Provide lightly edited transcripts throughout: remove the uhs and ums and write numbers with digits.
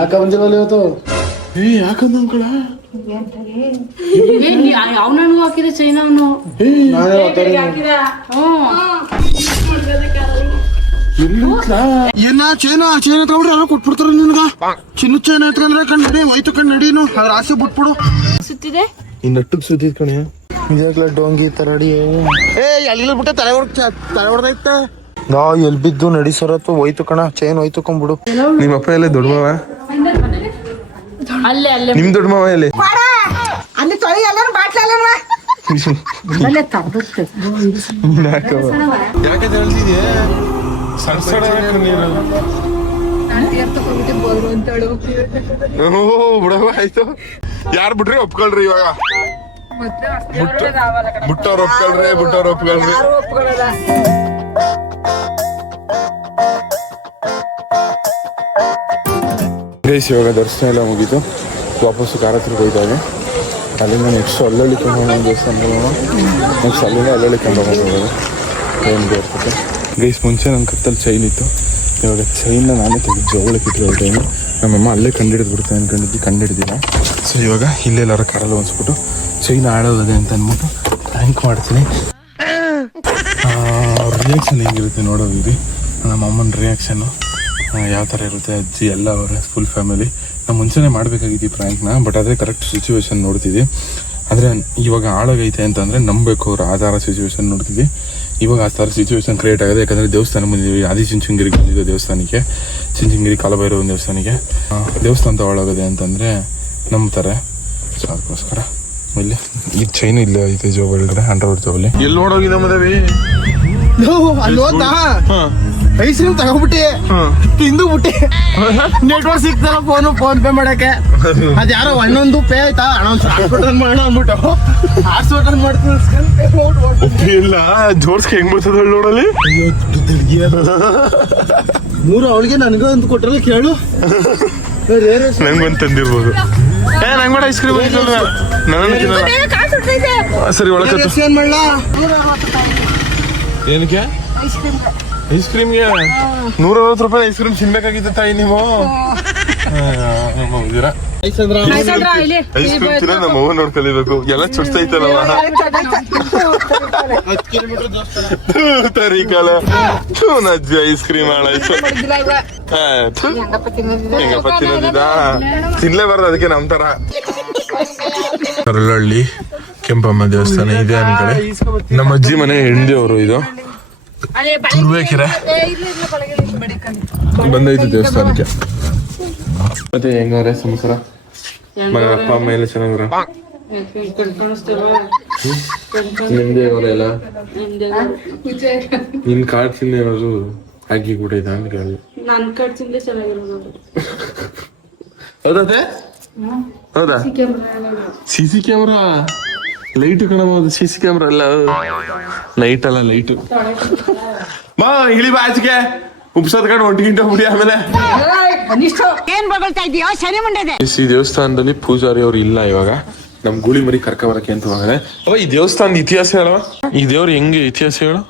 ಅಕ್ಕ ಬಂದಿರಲ್ಲ ಇವತ್ತು. ಯಾಕಂದ ಅಂಕಳ ಅವನೂ ಹಾಕಿದೆ ಚೈನಾನು ಏನ ಚೈನಾ ತಗೊಂಡ್ರೆ ಯಾರು ಕೊಟ್ಬಿಡ್ತಾರ ನಿನ್ಗ. ಚಿನ್ನ ಚೈನ ಎತ್ಕೊಂಡ್ರೆ ಕಣ್ಣಡಿ ಹೋಯ್ತು ಕಣ್ಣಡಿನು ಅದ್ರ ಆಸೆ ಬಿಟ್ಬಿಡು. ಸುತ್ತಿದೆ ಈ ನಟ್ಟಗ್ ಸುತ್ತಿದ್ ಕಣೆ ಇದಾಗ್ಲ ಡೋಂಗಿ ತರಡಿ ಅಲ್ಲಿ ಬಿಟ್ಟೆ ತಲೆ ಹೊಡೆದೈತ. ಎಲ್ ಬಿದ್ದು ನಡಿ ಸರತ್ತು ಹೋಯ್ತು ಕಣ ಚೈನ್ ಹೋಯ್ತು ಕೊಂಡ್ಬಿಡು. ನಿಮ್ಮ ಅಪ್ಪ ಎಲ್ಲ ದೊಡ್ಡ ಮಾವ ಅಲ್ಲೇ ಅಲ್ಲೇ ನಿಮ್ ದೊಡ್ಡ ಮಾವ ಎಲ್ಲಿ ಅಲ್ಲಿ ತೊಳಿ ಎಲ್ಲ ಬಾಟ್ಲಲ್ಲ ಯಾಕೆ ಹೇಳ್ತಿದ್ಯಾ ಸಣ್ಣ ಬಿಡವ ಆಯ್ತು. ಯಾರು ಬಿಟ್ರಿ ಒಪ್ಕೊಳ್ರಿ ಇವಾಗ ಬಿಟ್ಟವ್ರ ಒಪ್ಕೊಳ್ರಿ. ಗೈಸ್ ಇವಾಗ ದರ್ಶನ ಎಲ್ಲ ಮುಗೀತು. ವಾಪಸ್ಸು ಕಾರ ಹತ್ರ ಹೋಯ್ತಾವೆ. ಅಲ್ಲಿಂದ ನೆಕ್ಸ್ಟ್ ಅಲ್ಲಳ್ಳಿ ಕೊಂಡೋಗೋಣ ದೇವಸ್ಥಾನ. ನೆಕ್ಸ್ಟ್ ಅಲ್ಲಿಂದ ಅಲ್ಲಳ್ಳಿ ಕೊಂಡೋಗೋದು ಏನು ಬೇರ್ತದೆ. ಗೈಸ್ ಮುಂಚೆ ನನ್ನ ಕತ್ತಲ್ಲಿ ಚೈನ್ ಇತ್ತು. ಇವಾಗ ಚೈನ್ನ ನಾನೇ ತೆಗೆದು ಜೋಳಕ್ಕೆ ಇಟ್ಟು ಟೈಮು ನಮ್ಮಮ್ಮ ಅಲ್ಲೇ ಕಂಡಿಡಿದ್ಬಿಡ್ತೆ ಕಂಡಿಡ್ದಿಲ್ಲ. ಸೊ ಇವಾಗ ಇಲ್ಲೆಲ್ಲಾರ ಕಾರಲ್ಲಿ ಹೊಂದ್ಸ್ಬಿಟ್ಟು ಚೈನ್ ಆಡೋದೇ ಅಂತ ಅಂದ್ಬಿಟ್ಟು ಥ್ಯಾಂಕ್ ಮಾಡ್ತೀನಿ. ಅವ್ರ ರಿಯಾಕ್ಷನ್ ಹೆಂಗಿರುತ್ತೆ ನೋಡೋದಿರಿ. ನಮ್ಮ ಅಮ್ಮನ ರಿಯಾಕ್ಷನ್ನು ಯಾವ ಥರ ಇರುತ್ತೆ. ಅಜ್ಜಿ ಎಲ್ಲ ಅವರೇ ಫುಲ್ ಫ್ಯಾಮಿಲಿ. ನಾವು ಮುಂಚೆನೇ ಮಾಡಬೇಕಾಗಿತ್ತು ಈ ಪ್ರ್ಯಾಂಕ್ನ, ಬಟ್ ಅದೇ ಕರೆಕ್ಟ್ ಸಿಚುವೇಶನ್ ನೋಡ್ತಿದ್ವಿ. ಆದರೆ ಇವಾಗ ಆಳೋಗೈತೆ ಅಂತಂದರೆ ನಂಬಬೇಕು ಅವ್ರು ಆ ಥರ ಸಿಚುವೇಶನ್ ನೋಡ್ತಿದ್ವಿ. ಇವಾಗ ಆ ಥರ ಸಿಚುವೇಶನ್ ಕ್ರಿಯೇಟ್ ಆಗಿದೆ. ಯಾಕಂದರೆ ದೇವಸ್ಥಾನ ಬಂದಿದ್ದೀವಿ. ಆದಿಚುಂಚನಗಿರಿಗೆ ಬಂದಿದ್ದು ದೇವಸ್ಥಾನಕ್ಕೆ, ಚುಂಚನಗಿರಿ ಕಾಲಭೈರವ ದೇವಸ್ಥಾನಕ್ಕೆ. ದೇವಸ್ಥಾನ ತಗೊಳ್ಳೋಗದೆ ಅಂತಂದರೆ ನಂಬ್ತಾರೆ. ಸೊ ಅದಕ್ಕೋಸ್ಕರ ಇಲ್ಲಿ ಈ ಚೈನು ಇಲ್ಲ ಐತೆ ಜೋಬ್ ಒಳಗಡೆ ಅಂಡರ್ವುಡ್ ಜೋಬಲ್ಲಿ. ಎಲ್ಲಿ ನೋಡೋಗಿದ್ದ ಮದವಿ ಐಸ್ ಕ್ರೀಮ್ ತಗೊಂಡ್ಬಿಟ್ಟಿ ತಿಂದು ಬಿಟ್ಟಿ. ನೆಟ್ವರ್ಕ್ ಸಿಗ್ತಾರ ಫೋನ್ ಪೇ ಮಾಡಕ್ಕೆ. ಅದ್ ಯಾರೋ ಒನ್ನೊಂದು ಪೇ ಆಯ್ತಾ ಹಾಸ್ಪಿಟಲ್ ಮಾಡೋಣ ಅಂದ್ಬಿಟ್ಟು ಹಾಸ್ಪಿಟಲ್ ಮಾಡ್ತೀನಿ ಇಲ್ಲ ಜೋಡ್ಸ್ಕೆ ಹೆಂಗ್ ಬರ್ತದ ನೋಡಲಿ. ಮೂರು ಅವಳಿಗೆ ನನಗೆ ಒಂದು ಕೊಟ್ಟರೆ ಕೇಳು. ನಂಗೊಂದು ತಂದಿರ್ಬೋದು. ನಂಗೆ ಕೂಡ ಐಸ್ ಕ್ರೀಮ್ ಸರಿ ಒಳಗೆ ಏನ್ ಮಾಡ್ಲಾ. ಏನಕ್ಕೆ ಐಸ್ ಕ್ರೀಮ್ಗೆ 150 ರೂಪಾಯಿ ಐಸ್ ಕ್ರೀಮ್ ತಿನ್ಬೇಕಾಗಿತ್ತು ತಾಯಿ ನೀವು. ಐಸ್ ಕ್ರೀಮ್ ತಿನ್ನ ನಮ್ಮ ಅವ್ವ ನೋಡ್ಕೊಲಿಬೇಕು. ಎಲ್ಲ ಚುಡ್ತೈತಲ್ಲ ತರೀಕಾಲ ಅಜ್ಜಿ ಐಸ್ ಕ್ರೀಮ್ ಹಾಳಾಯ್ತು. ಹೆಂಗಪ್ಪ ತಿನ್ನೋದಿದ ತಿನ್ಲೇಬಾರ್ದು. ಅದಕ್ಕೆ ನಮ್ ತರ ಕರಳಹಳ್ಳಿ ಕೆಂಪಮ್ಮ ದೇವಸ್ಥಾನ ಇದೆ ಅನ್ಕಡೆ. ನಮ್ಮ ಅಜ್ಜಿ ಮನೆ ಹೆಂಡತಿಯವರು. ಇದು ತುರ್ಬೇಕಿರ ಬಂದೈತಿ ದೇವಸ್ಥಾನಕ್ಕೆ. ಮತ್ತೆ ಹೆಂಗವ್ರೆ ಸಂಸಾರ? ಮನೆ ಅಪ್ಪ ಅಮ್ಮ ಎಲ್ಲ ಚೆನ್ನಾಗ್ರ? ನಿಮ್ದೇ ಅವರೆಲ್ಲ ನಿನ್ ಕಾರ್ಡ್ ತಿಂದ ಏನಾದ್ರು ಹಾಕಿ ಕೂಡ ಇದೆ ಅಂತ ಕೇಳಿ. ನನ್ ಕಡ್ಸಿಂದ ಚೆನ್ನಾಗಿರೋದು. ಹೌದಾ ಸಿ ಕ್ಯಾಮ್ರಾ ಲೈಟ್ ಕಾಣಬಹುದು. ಸಿ ಕ್ಯಾಮ್ರಾ ಅಲ್ಲ ಲೈಟ್ ಅಲ್ಲ ಲೈಟು. ಬಾ ಇಳಿ ಬಾಚಿಗೆ ಉಪ್ಸದ್ ಕಡೆ 1 ಗಂಟೆ ಹುಡಿ. ಆಮೇಲೆ ಈ ದೇವಸ್ಥಾನದಲ್ಲಿ ಪೂಜಾರಿ ಅವ್ರು ಇಲ್ಲ ಇವಾಗ. ನಮ್ ಗೂಳಿ ಮರಿ ಕರ್ಕ ಬರಕ್ಕೆ ಅಂತ ಹೋಗದೆ. ಈ ದೇವಸ್ಥಾನದ ಇತಿಹಾಸ ಹೇಳುವ. ಈ ದೇವ್ರು ಹೆಂಗೆ ಇತಿಹಾಸ ಹೇಳು.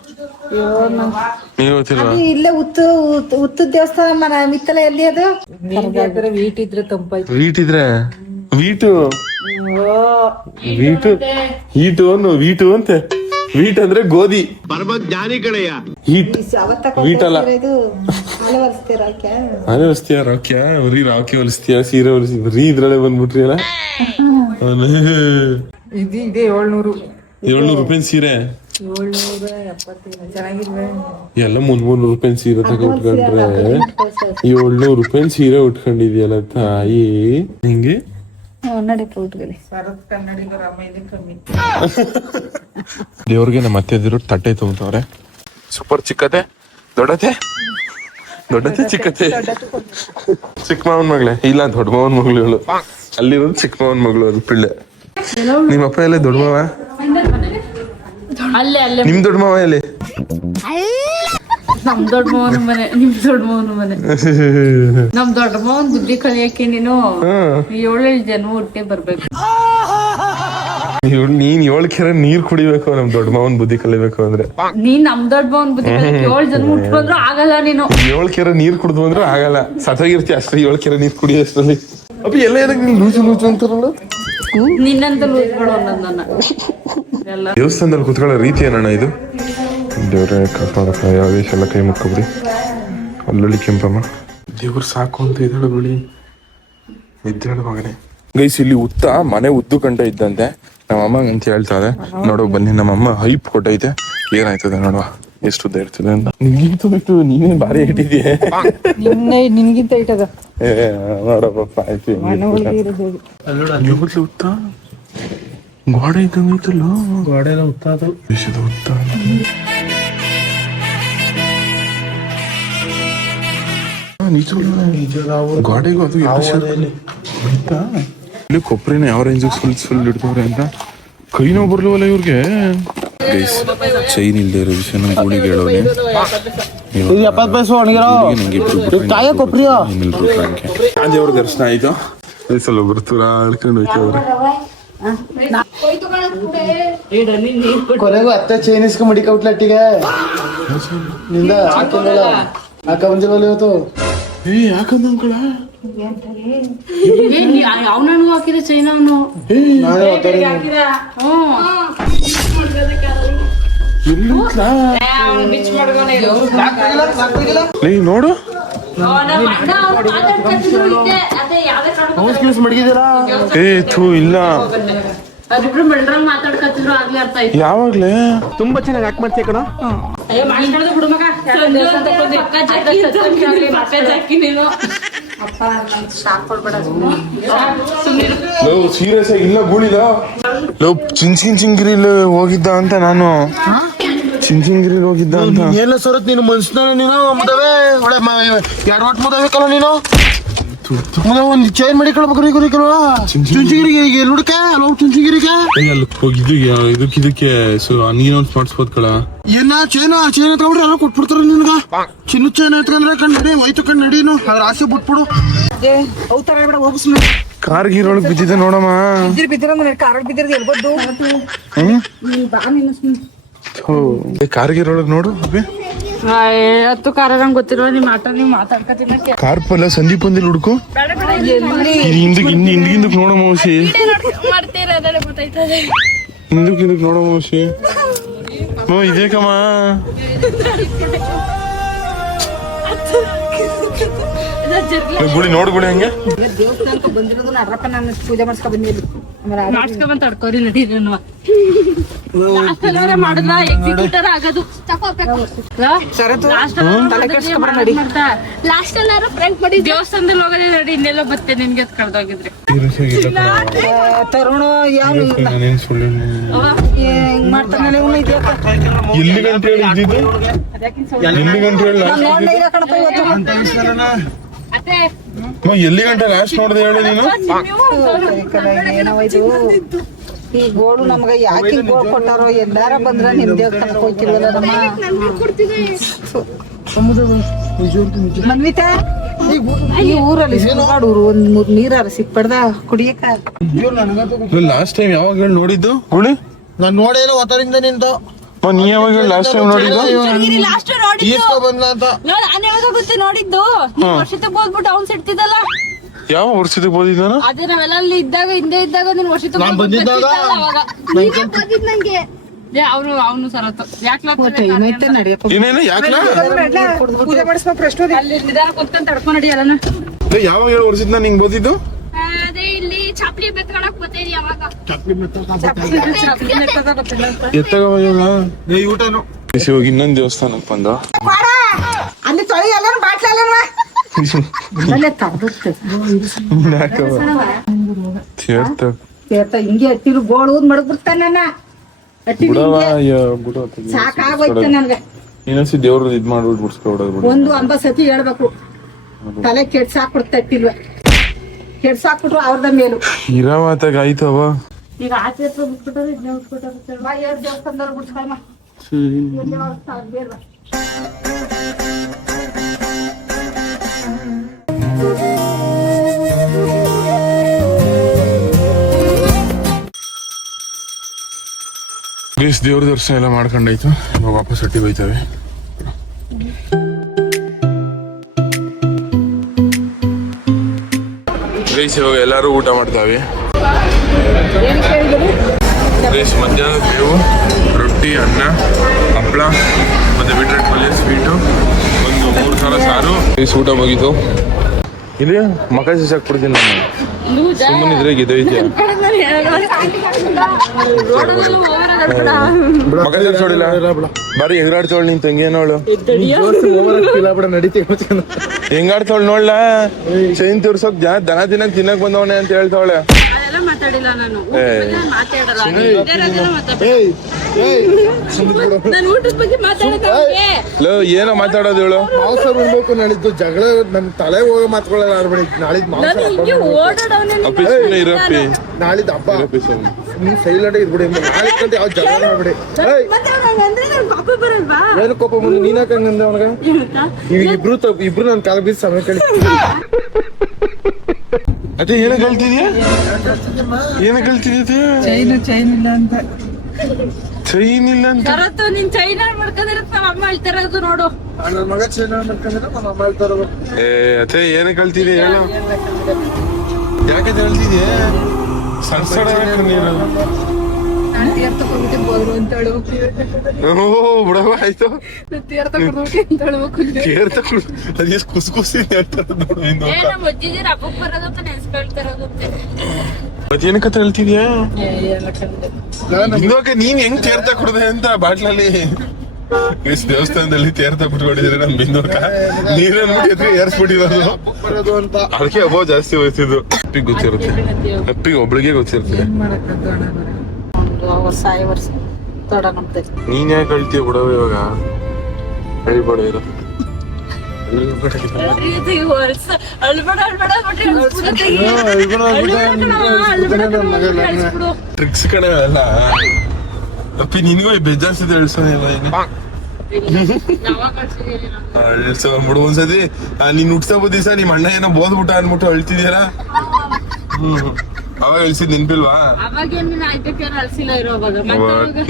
ನೀವು ಗೊತ್ತಿಲ್ವಾ? ಇಲ್ಲೇ ಉತ್ತು ದೇವಸ್ಥಾನ ಮನ ಮಿತ್ತಲ ಎಲ್ಲಿ ಅದು ವೀಟ್ ಇದ್ರೆ ತಂಪಾಯ್ತು. ವೀಟು ಅಂತೆ. ವೀಟ್ ಅಂದ್ರೆ ಗೋಧಿ. ಜ್ಞಾನಿ ಕಡೆಯ ವೀಟ್ ಅಲ್ಲ. ಅದೇ ಹೊಲಿಸ್ತೀಯ ರಾಕ್ಯ ಬರೀ ರಾಕಿ ಹೊಲಿಸ್ತೀಯ ಸೀರೆ ಹೊಲಿಸಿ ಬರೀ ಇದ್ರಲ್ಲೇ ಬಂದ್ಬಿಟ್ರಿ ಅಲ್ಲ. 700 ರೂಪಾಯಿ ಸೀರೆ ಎಲ್ಲ 300 ರೂಪಾಯಿ ಸೀರೆ ತಗ ಉಟ್ಕೊಂಡ್ರೆ 700 ರೂಪಾಯಿ ಸೀರೆ ಉಟ್ಕೊಂಡಿದ್ಯಲ್ಲ ತಾಯಿ. ಹಿಂಗೆ ದೇವ್ರಿಗೆ ನಮ್ಮ ಅತ್ತೆದಿರು ತಟ್ಟೆ ತುಂಬತವ್ರೆ. ಸೂಪರ್ ಚಿಕ್ಕತೆ ದೊಡ್ಡತೆ ಚಿಕ್ಕತೆ. ಚಿಕ್ಕ ಮಾವನ್ ಮಗಳೇ ಇಲ್ಲ ದೊಡ್ಡ ಮಾವನ್ ಮಗಳು ಇವಳು. ಅಲ್ಲಿರೋದು ಚಿಕ್ಕ ಮಾವನ್ ಮಗಳು ಅದು ಪಿಳ್ಳೆ. ನಿಮ್ಮ ಅಪ್ಪ ಎಲ್ಲ ದೊಡ್ಡ ಮಾವ? ಅಲ್ಲೇ ಅಲ್ಲೇ. ನಿಮ್ ದೊಡ್ಡ ಮಾವ ಎಲ್ಲಿ? ನಮ್ ದೊಡ್ಡ ಮಾವನ ಮನೆ. ನಿಮ್ ದೊಡ್ಡ ಮಾವನ ಮನೆ. ನಮ್ ದೊಡ್ಡ ಮಾವನ್ ಬುದ್ಧಿ ಕಲಿಯಕ್ಕೆ ನೀನು 7 ಜನ ಹೊಟ್ಟೆ ಬರ್ಬೇಕು. ನೀನ್ 7 ಕೆರೆ ನೀರ್ ಕುಡಿಬೇಕು, ನಮ್ ದೊಡ್ಡ ಮಾವನ್ ಬುದ್ಧಿ ಕಲಿಬೇಕು ಅಂದ್ರೆ. ನೀನ್ ನಮ್ ದೊಡ್ಡ ಮಾವನ್ ಬುದ್ಧಿ 7 ಜನ ಮುಟ್ಕೊಂಡ್ರು ಆಗಲ್ಲ ನೀನು. 7 ಕೆರೆ ನೀರ್ ಕುಡಿದು ಅಂದ್ರೆ ಆಗಲ್ಲ, ಸತ್ತಾಗಿರ್ತಿ ಅಷ್ಟೇ 7 ಕೆರೆ ನೀರ್ ಕುಡಿಯೋಷ್ಟರಲ್ಲಿ. ಅಪ್ಪ ಎಲ್ಲ ಏನಕ್ಕೆ ನೀನ್ ಲೂಸು ಲೂಸು ಅಂತಾರಲ್ಲ. ನಿನ್ನಂತ ಲೂಸ್ ಬಿಡು ಒಂದೊಂದನ್ನ ಎಲ್ಲ. ದೇವಸ್ಥಾನದಲ್ಲಿ ಕುತ್ಕೊಳ್ಳೋ ರೀತಿ ಏನಣ್ಣ ಇದು? ದೇವ್ರೆ ಕಾಪಾಡಪ್ಪ, ಯಾವೇಶ ಎಲ್ಲ ಕೈ ಮುಕ್ಕೊಬಿಡಿ. ಅಲ್ಲೊಳ್ಳಿ ಕೆಂಪಮ್ಮ ದೇವ್ರು ಸಾಕು ಅಂತ ಇದ್ದಾಳೆ ಬಿಡಿ, ಇದ್ದಾಳೆ ಮಗನೇ. ಗೈಸ್ ಇಲ್ಲಿ ಉತ್ತ ಮನೆ ಉದ್ದು ಕಂಡ ಇದ್ದಂತೆ ನಮ್ಮಮ್ಮ ಅಂತ ಹೇಳ್ತಾರೆ. ನೋಡೋ ಬನ್ನಿ, ನಮ್ಮಮ್ಮ ಹೈಪ್ ಕೊಟ್ಟೈತೆ, ಏನಾಯ್ತದೆ ನೋಡುವ ಎಷ್ಟು ಉದ್ದ ಇರ್ತದೆ ಅಂತ. ನಿನ್ಗಿಂತ ಬಿಟ್ಟು ನೀನೇ ಭಾರಿ ಇಟ್ಟಿದ್ಯೆ. ನಿನ್ಗಿಂತ ಇಟ್ಟದ ನೋಡಪ್ಪ ಆಯ್ತು. ಉತ್ತ ಗೋಡೆ ಇದ್ದಂಗೈತಲ್ಲ, ಗೋಡೆ ಉತ್ತ ಅದು ದೇಶದ ಉತ್ತ. ಗೋಡೆಗೂ ಅದು ಇಲ್ಲಿ ಕೊಬ್ಬರಿನ ಯಾವ ರೇಂಜಿಗೆ ಫುಲ್ ಇಡ್ತವ್ರೆ ಅಂತ ಕೈ ನೋವು ಬರ್ಲವಲ್ಲ ಇವ್ರಿಗೆ. ಚೈನ್ ಇಲ್ದೇ ಇರೋ ವಿಷಯನ ಗೋಳಿಗೆ ಹೇಳೋನೆ. ದೇವ್ರ ದರ್ಶನ ಆಯ್ತು. ಸಲ ಬರ್ತೀರಾ ಅಳ್ಕೊಂಡು ಹೋಯ್ತವ್ರೆ. ಕೊನೆಗೂ ಅತ್ತೆ ಚೈನ್ ಇಸ್ಕೊಂಡ್ ಮಡಿಕೌಟ್ಲಟ್ಟಿಗೆ ನಿಂದ ಹಾಕ ಬಂದಿರಲ್ಲ ಇವತ್ತು. ಯಾಕಂದ ಅಂಕಳ ಅವನೂ ಹಾಕಿದ ಚೈನ ಅವನು ನೋಡು ಇಲ್ಲ ಯಾವಾಗ್ಲೇ ತುಂಬಾ ಚೆನ್ನಾಗಿ ಯಾಕೆ ಮಾಡ್ತೀಯ ಕಣ. ಸೀರಿಯಸ್ ಆಗಿ ಇಲ್ಲ ಗೂಳಿಲ್ಲ. ಚಿಂಚಿಂಗಿರಿ ಹೋಗಿದ್ದ ಅಂತ ನಾನು, ಚಿಂಚಿಂಗಿರಿ ಹೋಗಿದ್ದ ಅಂತ. ಎಲ್ಲ ಸರತ್ ನೀನು ಮನ್ಸ್ನ ನೀನು ಮುದವೆ ಒಳ್ಳೆ 2 ಒಟ್ಟು ಮುದಬೇಕಲ್ಲ ನೀನು. ಒಂದು ಚೈನ್ ಮಾಡಿ ಕಳ್ಬೇಕಲ್ವಾ ಚುಂಚಿಗಿರಿಗೆ ಹುಡುಕೆ ಅಲ್ಲ ಚುಂಚಿಗಿರಿಗೆ ಇದಕ್ಕೆ ನೀನೊಂದು ಮಾಡಿಸ್ಬೋದ್ ಕಳ. ಏನ ಚೈನ್ ಎತ್ಕೊಂಡ್ರೆ ಎಲ್ಲ ಕೊಟ್ಬಿಡ್ತಾರ ನಿನ್ಗ. ಚಿನ್ನ ಚೈನ್ ಎತ್ಕೊಂಡ್ರೆ ಕಣ್ಣಡಿ ಹೋಯ್ತು ಕಣ್ಣಡಿನು ಅದ್ರ ಆಸೆ ಬಿಟ್ಬಿಡು. ಕಾರ್ ಗೀರೊಳಗ್ ಬಿದ್ದಿದೆ ನೋಡಮ್ಮ. ಕಾರ್ ಗೀರೊಳಗ್ ನೋಡು ಹತ್ತು ಕಾರಂಗ್ ಗೊತ್ತಿರುವ ನಿಮ್ ಆಟ ನೀವು ಮಾತಾಡ್ಕತೀನಿ. ಕಾರ್ ಪಲ್ಲ ಸಂದೀಪ್ ಒಂದಿಲ್ ಹುಡುಕು ಹಿಂದಕ್ಕೆ ನೋಡೋ ಮೌಸಿ, ಹಿಂದಕ್ಕೆ ನೋಡೋ ಮೌಸಿ. ಇದೇಕಮ್ಮ ಗುಳಿ ನೋಡ್ ಗುಳಿ ಹಂಗೆ ದೇವಸ್ಥಾನಕ್ಕೆ ಬಂದಿರೋದು ಅರ್ರಪ್ಪ ನಾನು ಪೂಜೆ ಮಾಡ್ಸ್ಕೊಂಡ್ ಬಂದಿದ್ದು ಮಾಡ್ಸ್ಕೊಂಡ್ ತಡ್ಕೋರಿ ನಡಿ ಮಾಡಿದ್ರ ಎಕ್ಸಿಕ್ಯೂಟರ್ ಆಗೋದು. ದೇವಸ್ಥಾನದಲ್ಲಿ ಹೋಗೋದೇ ನೋಡಿ, ಇನ್ನೆಲ್ಲ ಬತ್ತೆ ನಿನ್ಗೆ ಕಳ್ದೋಗಿದ್ರೆ. ತರುಣ ಯಾವ ಮಾಡ್ತಾನೆ ಎಲ್ಲಿ ಗಂಟೆ ಹೇಳಿ ಇದ್ದಿದ್ದು, ಎಲ್ಲಿ ಗಂಟೆ ಹೇಳಿ ಎಲ್ಲಿ ಗಂಟೆ ಲಾಸ್ಟ್ ನೋಡ್ದೆ ಹೇಳಿ ನೀನು. ಈ ಗೋಳು ನಮ್ಗ ಯಾಕೆ ಗೋಳು ಕೊಟ್ಟಾರೋ, ಎಲ್ಲಾರ ಬಂದ್ರ ನಿಮ್ ದೇವಸ್ಥಾನಕ್ಕೆ ಹೋಗ್ತಿಲ್ವಲ್ಲ ನಮ್ಮ ಮನ್ವಿತಾ. ಈ ಊರಲ್ಲಿ ಊರು ಒಂದ್ 3 ನೀರಾರ ಸಿಕ್ಬಾರ್ದ ಕುಡಿಯಕ. ಲಾಸ್ಟ್ ಟೈಮ್ ಯಾವಾಗ ಹೇಳಿ ನೋಡಿದ್ದು ಗುಳಿ? ನಾನ್ ನೋಡೇನೋ ಒತ್ತರಿಂದ ನಿಂತು. ನೀ ಯಾವಾಗ ಲಾಸ್ಟ್ ಟೈಮ್ ನೋಡಿದ್ದು? ಬಂದ ಅಂತ ಗೊತ್ತೆ ನೋಡಿದ್ದು ವರ್ಷಕ್ಕೆ ಹೋಗ್ಬಿಟ್ಟು ಅವ್ನ್ ಸಿಡ್ತಿದ್ದಲ್ಲ. ಯಾವ ವರ್ಷಕ್ಕೆ ಬೋದಿದ್ದಾನ? ಅದೇ ನಾವೆಲ್ಲ ಅಲ್ಲಿ ಇದ್ದಾಗ ಹಿಂದೆ ಇದ್ದಾಗ ನೀನ್ ವರ್ಷಕ್ಕೆ ಅವನು ಸರತ್ತು ಪೂಜೆ ಮಾಡಿಸ್ಬೇಕು ಪ್ರಶ್ನೆ ಅಲ್ಲಿ ನಿಧಾನ ಕುತ್ಕೊಂಡ್ ತಡ್ಕೊಂಡ್ ನಡಿಯಲ್ಲ. ಯಾವ 7 ವರ್ಷದಿಂದ ನಿಂಗೆ ಬೋದಿದ್ದು? ಅದೇ ಇಲ್ಲಿ ಚಾಪ್ಲಿ ಬೆತ್ಕೊಳಕ್ ಬರ್ತೇರಿ ಅವಾಗ. ಇವಾಗ ಇನ್ನೊಂದು ದೇವಸ್ಥಾನಕ್ಕೆ ಬಂದ ಅಲ್ಲಿ ತೊಳಿ ಎಲ್ಲ ಬಾಟ್ಲಲ್ವಾ ಹಿಂಗೆ ಹಟ್ಟಿರು ಗೋಳು ಮಡಗ್ಬಿಡ್ತಾನ. ಸಾಕಾಗೋಯ್ತು ನನ್ಗೆ. ಇನ್ನೊಂದ್ಸಿ ದೇವ್ರ ಇದ್ ಮಾಡ್ಬಿಟ್ಟು ಬಿಡ್ಸ್ಕೊಬಿಡೋದು. ಒಂದು 50 ಸತಿ ಹೇಳ್ಬೇಕು, ತಲೆ ಕೆಡ್ಸಾಕ್ಬಿಡ್ತಾ ಇಟ್ಟಿಲ್ವ, ಕೆಡ್ಸಾಕ್ಬಿಟ್ರು ಅವ್ರದ ಮೇಲು ಇರಾವತ್ತಾಗ ಆಯ್ತವ. ಈಗ ಆಚೆ ಬಿಟ್ಬಿಟ್ಟರೆ ಇದನ್ನ ಬಿಟ್ಬಿಟ್ಟಾರೆ ದೇವಸ್ಥಾನದವ್ರು ಬಿಡ್ಸ್ಕೊಳಮ್ಮ. ದೇವ್ರ ದರ್ಶನ ಎಲ್ಲ ಮಾಡ್ಕೊಂಡಾಯ್ತು. ಇವಾಗ ವಾಪಸ್ ಹಟ್ಟಿ ಹೋಯ್ತವೆ. ಗೈಸ್ ಇವಾಗ ಎಲ್ಲರೂ ಊಟ ಮಾಡ್ತಾವೆ. ಗೈಸ್ ಮಧ್ಯಾಹ್ನದ ಮೇವು, ರೊಟ್ಟಿ, ಅನ್ನ, ಹಪ್ಪಳ ಮತ್ತೆ ಬೀಟ್ರೂಟ್ ಪಲ್ಯ, ಸ್ವೀಟು, ಒಂದು 3 ಸಲ ಸಾರು. ಗೈಸ್ ಊಟ ಮುಗೀತು. ಇಲ್ಲಿ ಮಕ ಹಾಕ್ಬಿಡ್ತೀನಿ ನಾನು. ಸುಮ್ಮನಿದ್ರೆ ಗೆದ್ದೈತೆ ಮಕ ನೋಡಿಲ್ಲ ಬಾರಿ ಹೆಂಗಾಡ್ತವಳು ನಿನ್ ತಂಗಿ ಏನವಳು ಹೆಂಗಾಡ್ತವಳು ನೋಡ್ಲಾ. ಚೈನ್ ತಿರ್ಸೋಕ್ ದನ ತಿನ್ನಕ್ ತಿನ್ನಕ್ ಬಂದವನೆ ಅಂತ ಹೇಳ್ತಾವಳೆ. ಏನೋ ಮಾತಾಡೋದು ಹೇಳು. ಮಾಂಸ ಉಣ್ಬೇಕು ನಾಳಿದ್ದು ಜಗಳ ನನ್ ತಲೆ ಹೋಗೋ ಮಾತುಗಳೆಲ್ಲ ಆಡ್ಬೇಡಿ. ನಾಳಿದ್ ನಾಳಿದ್ದು ಹಬ್ಬ ನೀನ್ ಸೈಲೆಂಟ್ ಇರ್ಬಿಡಿ. ನಾಳೆ ಯಾವ ಜಗಳ ಮಾಡ್ಬಿಡಿ. ಏನು ಕೋಪ ಬಂದು ನೀನ್ ಹಾಕಂಗಂದ ಅವನಗ ಇಬ್ರು ನನ್ ಕಾಲ ಬೀಸ್ ಸಮಯ ಕಳಿ. ಅದೇ ಏನ ಕಳ್ತಿದ್ಯಾ ಏನ ಕಳ್ತಿದ್ಯ? ಚೈನ್ ಇಲ್ಲ ಅಂತ. ಚೈನ್ ಇಲ್ಲ ಅಂತ ನಿನ್ ಚೈನ್ ಮಾಡ್ಕೊಂಡಿರತ್ ನಮ್ಮ ಅಮ್ಮ ಹೇಳ್ತಿರೋದು ನೋಡು. ನನ್ನ ಮಗ ಚೈನ ಮಾಡ್ಕೊಂಡಿದ್ರೆ ನಮ್ಮ ಅಮ್ಮ ಹೇಳ್ತಾರ. ಅದೇ ಏನ ಕಳ್ತಿದ್ಯ ಹೇಳು. ಯಾಕೆ ಹೇಳ್ತಿದ್ಯಾ? ಸಣ್ಣ ನೀರು ನಾನು ತೀರ್ಥ ಕೊಡ್ಬಿಟ್ಟು ಬೋದ್ರು ಅಂತ ಓ ಬಿಡವ ಆಯ್ತು. ತೀರ್ಥ ಕೊಡ್ಬಿಟ್ಟು ಅಂತ ಹೇಳ್ಬೇಕು. ಕೇರ್ತ ಅದೇ ಕುಸ್ಕುಸಿ ಹೇಳ್ತಾರೆ ನೋಡು. ನಮ್ಮ ಅಜ್ಜಿದಿರ ಹಬ್ಬಕ್ಕೆ ಬರೋದಂತ ನೆನ್ಸ್ಕೊಳ್ತಿರೋದು. ಮತ್ತೇನ ಕತೆ ಹೇಳ್ತಿದ್ಯಾ? ಇನ್ನೋಕೆ ನೀನ್ ಹೆಂಗ್ ತೀರ್ಥ ಕುಡ್ದೆ ಅಂತ ಬಾಟ್ಲಲ್ಲಿ ದೇವಸ್ಥಾನದಲ್ಲಿ ತೀರ್ಥ ಕುಟ್ಕೊಂಡಿದ್ರೆ ನಮ್ ಬಿಂದೋಕ ನೀರನ್ನು ಎದುರು ಏರ್ಸ್ಬಿಟ್ಟಿರೋದು ಅಂತ ಅದಕ್ಕೆ ಅಬ್ಬ ಜಾಸ್ತಿ ಹೋಯ್ತಿದ್ದು. ಅಪ್ಪಿಗೆ ಗೊತ್ತಿರುತ್ತೆ, ಅಪ್ಪಿಗೆ ಒಬ್ಳಿಗೆ ಗೊತ್ತಿರ್ತದೆ. ವರ್ಷ ತಡ ನಮ್ದು. ನೀನ್ ಯಾಕೆ ಹೇಳ್ತೀಯ ಬಿಡವ ಇವಾಗ? ಹೇಳ್ಬೇಡ ಇರೋ ಟ್ರಿಕ್ಸ್ ಕಡೆ ಅಲ್ಲ. ಅಪ್ಪಿ ನಿನ್ಗೂ ಬೇಜಾರ್ಸಿದೆ ಹೇಳ್ಸೋದಿಲ್ಲ ಬಿಡು. ಒಂದ್ಸತಿ ನೀನ್ ಹುಟ್ಸೋ ದಿವಸ ನಿಮ್ ಅಣ್ಣ ಏನೋ ಬೋದ್ಬಿಟ್ಟ ಅನ್ಬಿಟ್ಟು ಅಳ್ತಿದ್ಯಾರ. ಅವಾಗ ಅಳ್ಸಿದ್ ನೆನ್ಪಿಲ್ವಾ?